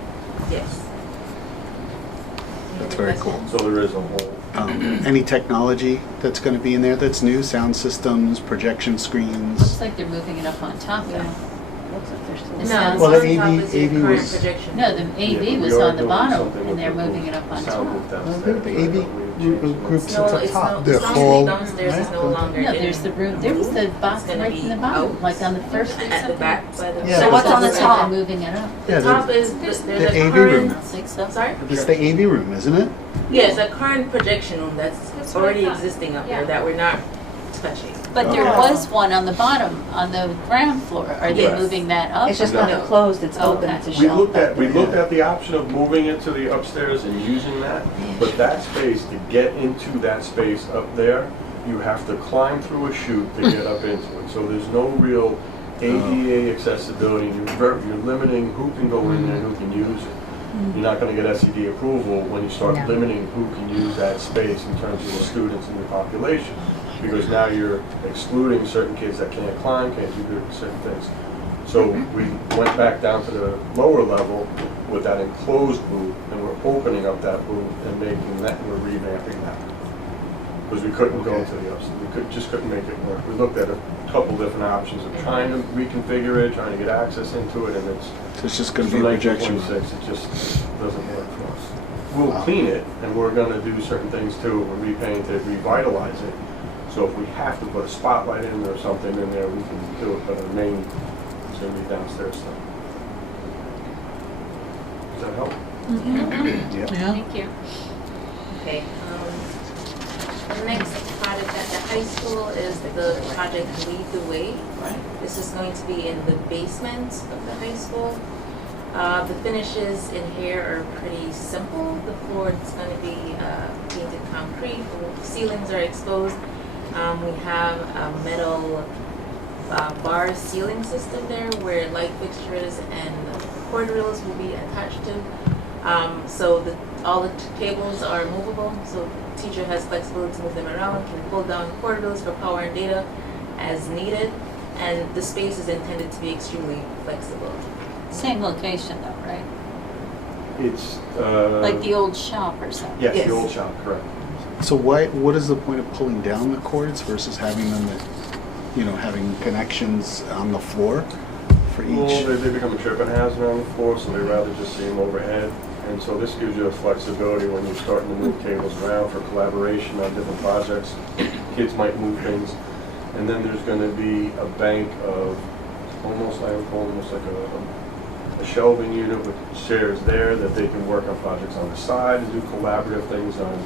Yes. That's very cool. So there is a whole, Any technology that's going to be in there that's new? Sound systems, projection Looks screens? like they're moving it up on top now. Looks like they're still. It No, sounds- Well, on the top AV is your current was- projection. No, the yeah, AV but was we are on the doing bottom, something and with they're the moving it up on sound top. booth Well, downstairs. the AV groups No, at the it's top. no, The the whole- downstairs is no longer. No, in- there's the room, there was the box It's gonna right be in the bottom, out like on the first. At the back by the. Yeah, So what's on the Looks like top? they're moving it up. Yeah, The top there's- is, the there's a AV current. room. Think so? Sorry? It's the AV room, isn't it? Yes, a current projection room that's That's what I already thought. existing up Yeah. there that we're not touching. But there Okay. was one on the bottom, on the ground floor. Are they Yes. moving that up? It's just or when no? it closed, it's open, Okay. it's a We shelf looked back at, we there. looked at the option of moving it to the upstairs and using that, but that space, to get into that space up there, you have to climb through a chute to get up into it. So there's no real ADA accessibility. You're limiting who can go in there and who can use it. You're not gonna get SED approval when you start limiting who can use that space in terms of the students in your population. Because now you're excluding certain kids that can't climb, can't do certain things. So we went back down to the lower level with that enclosed booth, and we're opening up that booth and making that, we're revamping that. Because we couldn't go to the upstairs, just couldn't make it work. We looked at a couple different options of trying to reconfigure it, trying to get access into it, and So it's just gonna be a for projection. 1926, it just doesn't work for us. We'll clean it, and we're gonna do certain things too, we'll repaint it, revitalize it. So if we have to put a spotlight in or something in there, we can do it, but our main is gonna be downstairs stuff. Does that help? Yeah. Thank you. Okay, the next project at the high school is the project Lead the Way. This is going to be in the basement of the high school. The finishes in here are pretty simple. The floor is going to be painted concrete, the ceilings are exposed. We have a metal bar ceiling system there where light fixtures and cord reels will be attached to. So all the tables are movable, so the teacher has flexibility to move them around, can pull down cord reels for power and data as needed, and the space is intended to be extremely flexible. Same location though, right? It's, Like the old shop or something? yes, Yes. the old shop, correct. So what is the point of pulling down the cords versus having them, having connections on the floor for Well, each? they become a tripping hazard on the floor, so they rather just see them overhead. And so this gives you a flexibility when you're starting to move tables around for collaboration on different projects. Kids might move things. And then there's gonna be a bank of almost like a shelving unit with chairs there that they can work on projects on the side and do collaborative things on,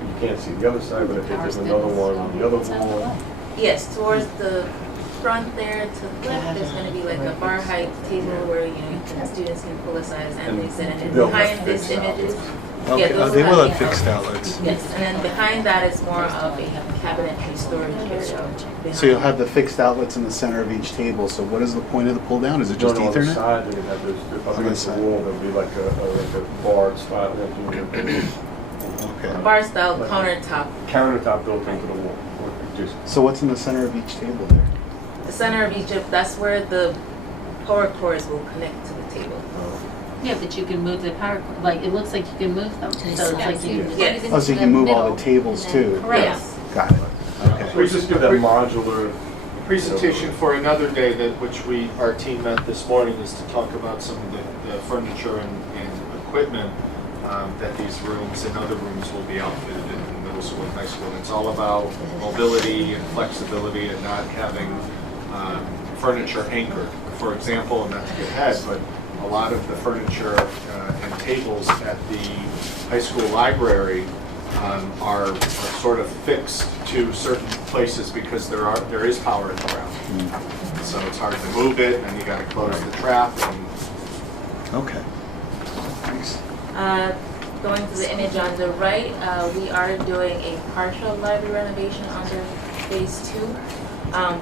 you can't see the other side, but I think there's another one on the other wall. Yes, towards the front there to the left, there's going to be like a bar height table where students can pull aside and they sit, and then They'll behind have this fixed image is Okay, those they will have- have fixed outlets. Yes, and then behind that is more of a cabinetry storage area. So you'll have the fixed outlets in the center of each table, so what is the point of the pull down? Is it just On the Ethernet? side, they have this, up against the wall, there'll be like a barred spot, Okay. Bar style countertop. countertop built into the wall. Just So what's in the center of each table there? The center of Egypt, that's where the power cords will connect to the table. Yeah, but you can move the power, like, it looks like you can move them, so it's like you. Yes. Oh, so you can move all the tables too? Yes. Got it. Okay. We just give that modular. Presentation for another day that our team met this morning is to talk about some of the furniture and equipment that these rooms and other rooms will be outfitted in middle school and high school. It's all about mobility and flexibility and not having furniture anchored. For example, and not to get ahead, but a lot of the furniture and tables at the high school library are sort of fixed to certain places because there is power in the ground. So it's hard to move it, and you got to close the trap. And Okay. Thanks. Going to the image on the right, we are doing a partial library renovation under phase 2.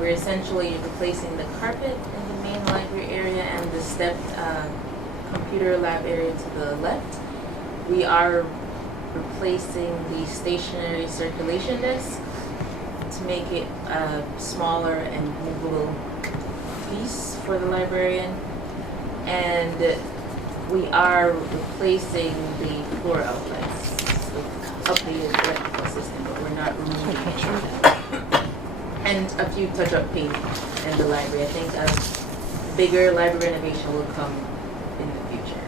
We're essentially replacing the carpet in the main library area and the stepped computer lab area to the left. We are replacing the stationary circulation desk to make it a smaller and movable piece for the librarian. And we are replacing the floor outlets of the electrical system, but we're not removing it. And a few touch-up paint in the library. I think a bigger library renovation will come in the future.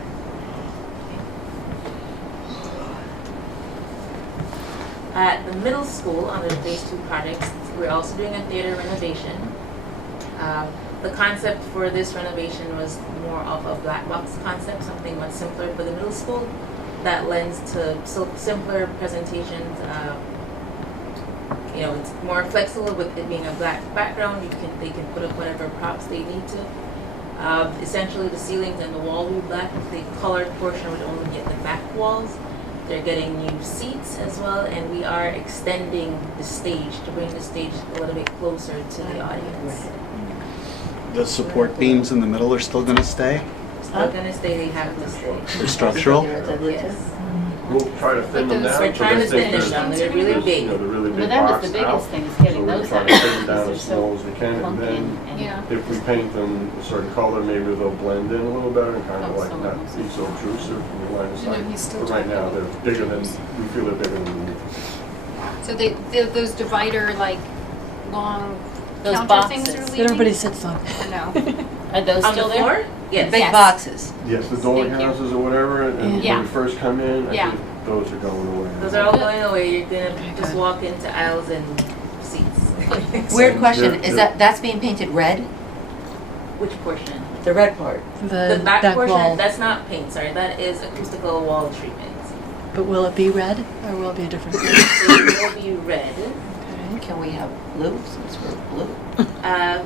At the middle school, under the phase 2 projects, we're also doing a theater renovation. The concept for this renovation was more of a black box concept, something much simpler for the middle school that lends to simpler presentations, You know, it's more flexible with it being a black background. They can put up whatever props they need to. Essentially, the ceilings and the wall will be black. The colored portion would only get the back walls. They're getting new seats as well, and we are extending the stage to bring the stage a little bit closer to the audience. The support beams in the middle are still going to stay? Still gonna stay, they have to stay. They're structural? Yes. We'll try to thin them down. We're trying to so they thin them stay- down, they're really there's, big. You know, the really Well, big that was box the biggest out. thing, is getting So we're those trying out. to thin them down They're as so small as we can, and clunky then and- Yeah. if we paint them a certain color, maybe they'll blend in a little better and kind of Oh, like some of not them. be so intrusive from the line of You know, sight. he's still But right now, talking. they're bigger than, we feel they're bigger than we need. So those divider, like, long Those counter things boxes are that leaving? everybody sits on. I know. Are those On still the there? floor? Yes. Big Yes. boxes. Yes, the dog Thank you. houses or whatever, and Yeah. when we first come in, I Yeah. think those are going away. Those are all going away, you're gonna just walk into aisles and seats. Weird question, They're- is that's being painted red? Which portion? The red part. The back portion, wall. that's not paint, sorry, that is acoustical wall treatment. But will it be red or will it be a different color? It will be red. Can we have blue since we're blue?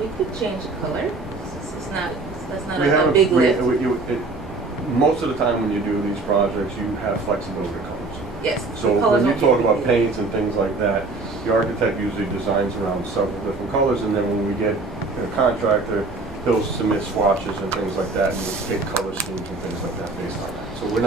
We could change the color. It's not, that's not We a have big lift. most of the time when you do these projects, you have flexibility colors. Yes. So the colors when you won't talk be about big. paints and things like that, the architect usually designs around several different colors, and then when we get a contractor, he'll submit swatches and things like that, and we'll pick color schemes and things like that based on that. So we're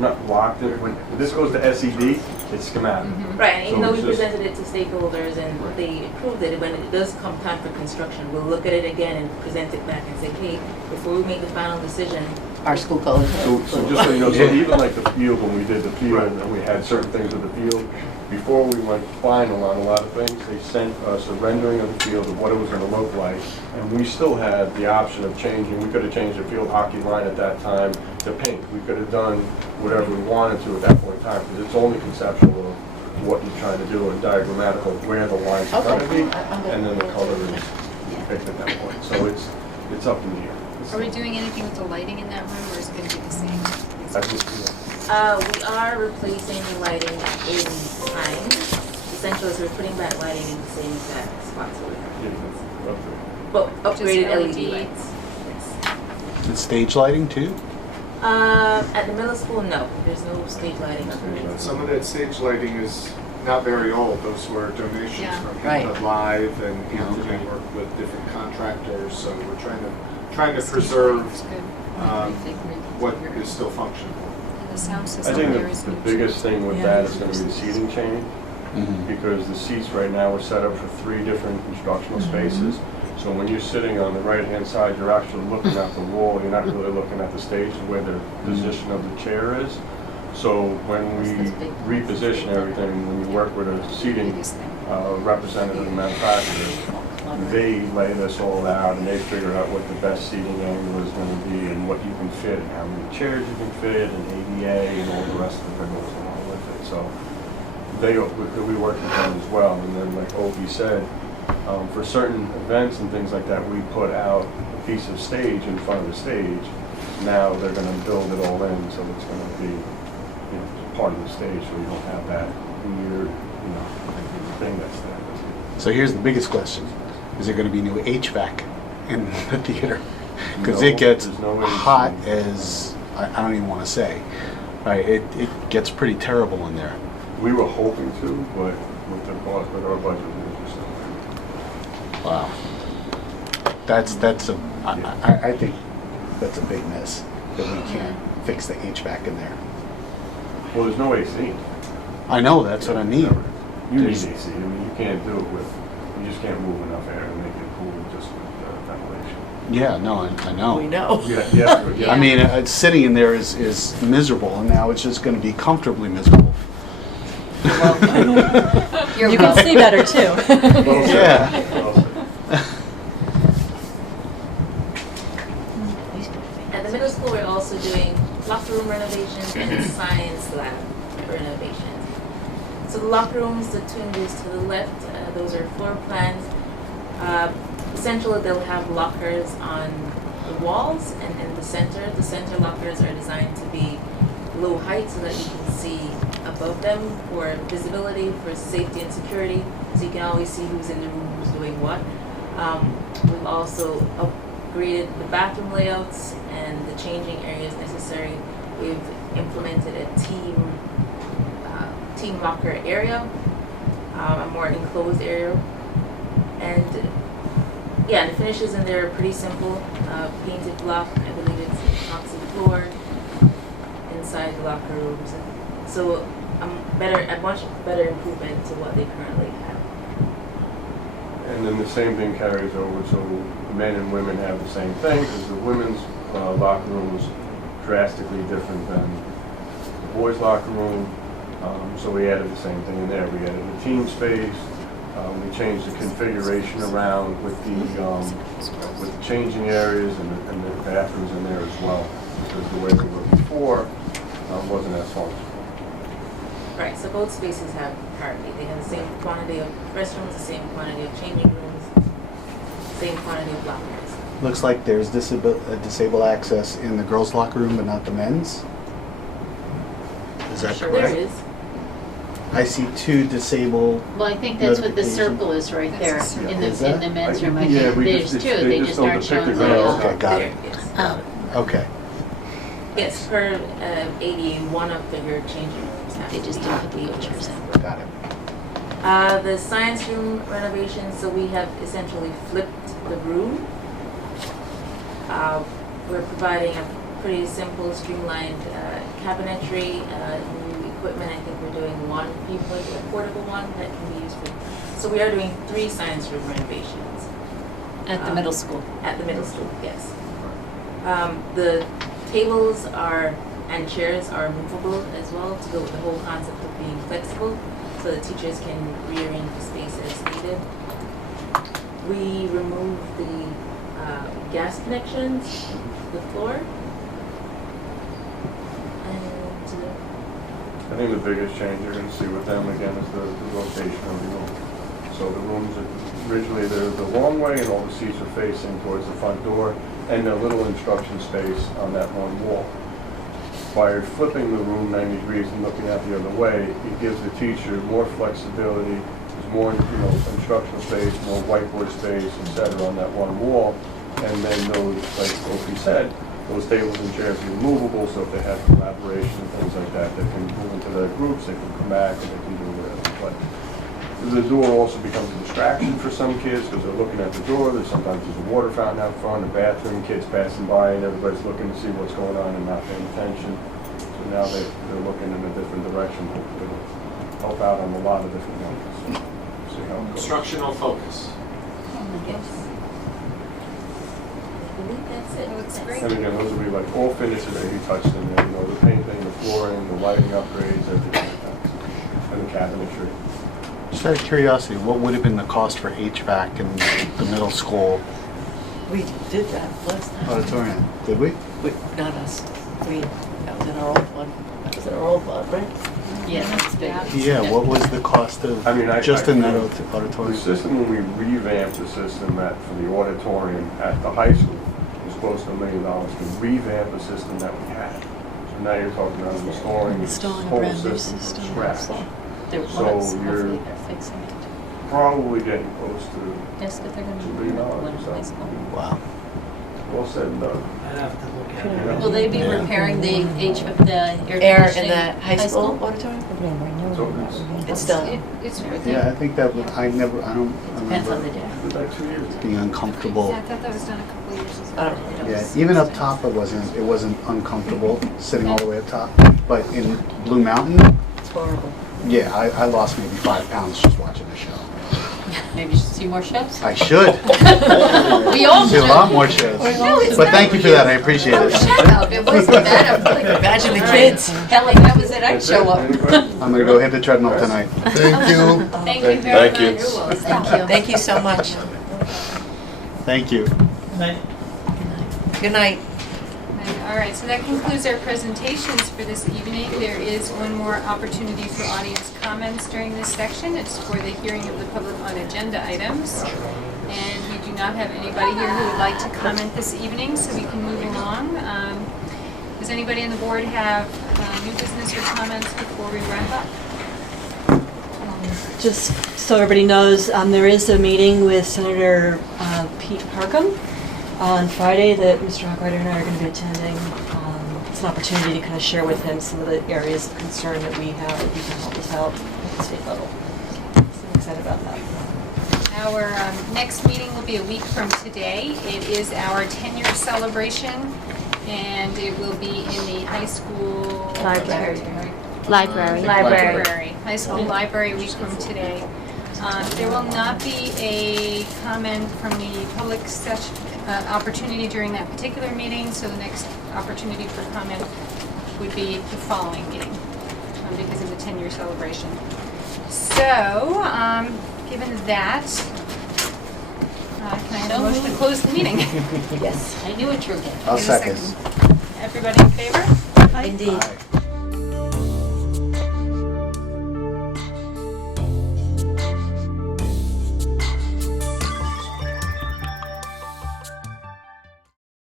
not locked in. When this goes to SED, it's schematic. Right, and even So though we it's just- presented it to stakeholders and Right. they approved it, when it does come time for construction, we'll look at it again and present it back and say, hey, before we make the final decision, Our school colors. So just so you know, so even like the field, when we did the field, and we had certain things with the field, before we went final on a lot of things, they sent us a rendering of the field of what it was gonna look like, and we still had the option of changing. We could have changed the field hockey line at that time to pink. We could have done whatever we wanted to at that point in time, because it's only conceptual of what you're trying to do, and diagrammatical of where the lines are gonna be, and then the color is picked at that point. So it's up in the air. Are we doing anything with the lighting in that room, or is it going to be the same? I just, yeah. we are replacing the lighting in kind. Essentially, so we're putting that lighting in the same exact spots we have. But upgraded Just LED LED. lights. Yes. And stage lighting too? At the middle school, no, there's no stage lighting. Some of that stage lighting is not very old. Those were donations Yeah. from Right. Hampton Live, and Hampton worked with different contractors. So we're trying to preserve what is still functional. And the sound I system think there is the new. biggest thing with Yeah. that is gonna be the seating change, Mhm. because the seats right now are set up for 3 different instructional spaces. So when you're sitting on the right-hand side, you're actually looking at the wall, you're not really looking at the stage where the position of the chair is. So when we reposition everything, when we work with a seating Biggest thing. representative and manufacturer, they lay this all out and they figure out what the best seating angle is going to be and what you can fit and how many chairs you can fit and ADA and all the rest of it that goes along with it. So we work with them as well. And then like Opie said, for certain events and things like that, we put out a piece of stage in front of the stage. Now they're going to build it all in, so it's going to be part of the stage, so you don't have that weird thing that's there. So here's the biggest question. Is there going to be new HVAC in the theater? Because No, it gets there's no way to hot see. as, I don't even want to say. Right, it gets pretty terrible in there. We were hoping to, but with our budget, we just don't. Wow. I think that's a big miss, that we can't fix the HVAC in there. Well, there's no AC. I know, that's what I mean. You need There's- AC. I mean, you can't do it with, you just can't move enough air to make it cool just with ventilation. Yeah, no, I know. We know. Yeah. I mean, sitting in there is miserable, and now it's just going to be comfortably miserable. You can see better too. Well said. Yeah. Well said. At the middle school, we're also doing locker room renovations and science lab renovations. So the locker rooms, the two windows to the left, those are floor plans. Essentially, they'll have lockers on the walls and in the center. The center lockers are designed to be low height so that you can see up above them for visibility, for safety and security, so you can always see who's in the room, who's doing what. We've also upgraded the bathroom layouts and the changing areas necessary. We've implemented a team locker area, a more enclosed area, and yeah, the finishes in there are pretty simple. Painted block, I believe it's epoxy floor inside the locker rooms. So a much better improvement to what they currently have. And then the same thing carries over, so men and women have the same thing, because the women's locker room is drastically different than the boys' locker room. So we added the same thing in there. We added the team space. We changed the configuration around with the changing areas and the bathrooms in there as well, because the way they were before wasn't as functional. Right, so both spaces have parity. They have the same quantity of restrooms, the same quantity of changing rooms, same quantity of lockers. Looks like there's disabled access in the girls' locker room, but not the men's. Is that Sure correct? there is. I see 2 disabled. Well, I think that's what the notifications. circle is right there That's a circle. in Is the that? men's room. I Yeah, think we there's just- two. they They just just don't aren't depict showing the the. girls. Okay, got There it. it is. Oh, Okay. Yes, per ADA, one of the changing rooms has They to just be didn't put the enclosed. pictures in. Got it. The science room renovation, so we have essentially flipped the room. We're providing a pretty simple, streamlined cabinetry, new equipment. I think we're doing one a portable one that can be used for. So we are doing 3 science room renovations. At the middle school. At the middle school, yes. The tables and chairs are movable as well to go with the whole concept of being flexible, so the teachers can rearrange the space as needed. We removed the gas connections, the floor, and I think the biggest change you're going to see with them again is the rotation of the room. So the rooms, originally they're the long way and all the seats are facing towards the front door and a little instruction space on that one wall. By flipping the room 90 degrees and looking out the other way, it gives the teacher more flexibility. There's more, instructional space, more whiteboard space, etc. on that one wall. And then those, like Opie said, those tables and chairs are removable, so if they have collaboration and things like that, they can move into their groups, they can come back, and they can do whatever. But the door also becomes a distraction for some kids because they're looking at the door. Sometimes there's a water fountain out front, a bathroom, kids passing by, and everybody's looking to see what's going on and not paying attention. So now they're looking in a different direction to help out on a lot of different ones. So, see how it goes. Instructional focus. yes. I believe that's it. That looks Yes. great. And again, those will be like all finishes that you touched in there, the painting, the flooring, the lighting upgrades, everything like that. And the cabinetry. Just out of curiosity, what would have been the cost for HVAC in the middle school We did that last time. auditorium? Did we? Not us. That was in our old one. That was in our old one, right? Yeah, that's big. Yeah, what was the cost of just in that The auditorium? system, when we revamped the system for the auditorium at the high school, was close to $1 million to revamp a system that we had. So now you're talking about installing this Installing a whole brand new system system. from scratch. There So was, you're- hopefully they're fixing it. Probably getting close to Yes, but they're gonna $2 be billion one or high so. school. Wow. All said and done. I'd have to look at it. Will they be Yeah. repairing the the air Air conditioning in the high school auditorium? So It's done. It's Yeah, I think that would, I don't Depends on remember the day. it's like 2 years. being uncomfortable. Yeah, I thought that was done a couple of years ago. I don't know. Yeah, even up top, it wasn't uncomfortable sitting all the way up top. But in Blue Mountain, It's horrible. yeah, I lost maybe 5 pounds just watching the show. Maybe you should see more chefs? I should. We all See a should. lot more shows. No, it's But not thank you for that, I appreciate Oh, it. shut up, it wasn't that, I'm like, Imagine the kids. hell, if that was it, I'd That's show it. up. Any questions? I'm gonna go hit the treadmill tonight. Thank you. Thank you very Thank you. much. Thank you. Thank you so much. Thank you. Night. Good night. All right, so that concludes our presentations for this evening. There is one more opportunity for audience comments during this section. It's for the hearing of the public on agenda items. And we do not have anybody here who would like to comment this evening, so we can move along. Does anybody on the board have new business or comments before we wrap up? Just so everybody knows, there is a meeting with Senator Pete Harcum on Friday that Mr. Hochreiter and I are going to be attending. It's an opportunity to kind of share with him some of the areas of concern that we have that he can help us out at the state level. So I'm excited about that. Our next meeting will be a week from today. It is our 10-year celebration, and it will be in the high school Library. High school library a week from today. There will not be a comment from the public session opportunity during that particular meeting, so the next opportunity for comment would be the following meeting because of the 10-year celebration. So, given that, can I have a motion to close the meeting? Yes, I knew what you were getting. I'll second. Everybody in favor? Indeed. Aye.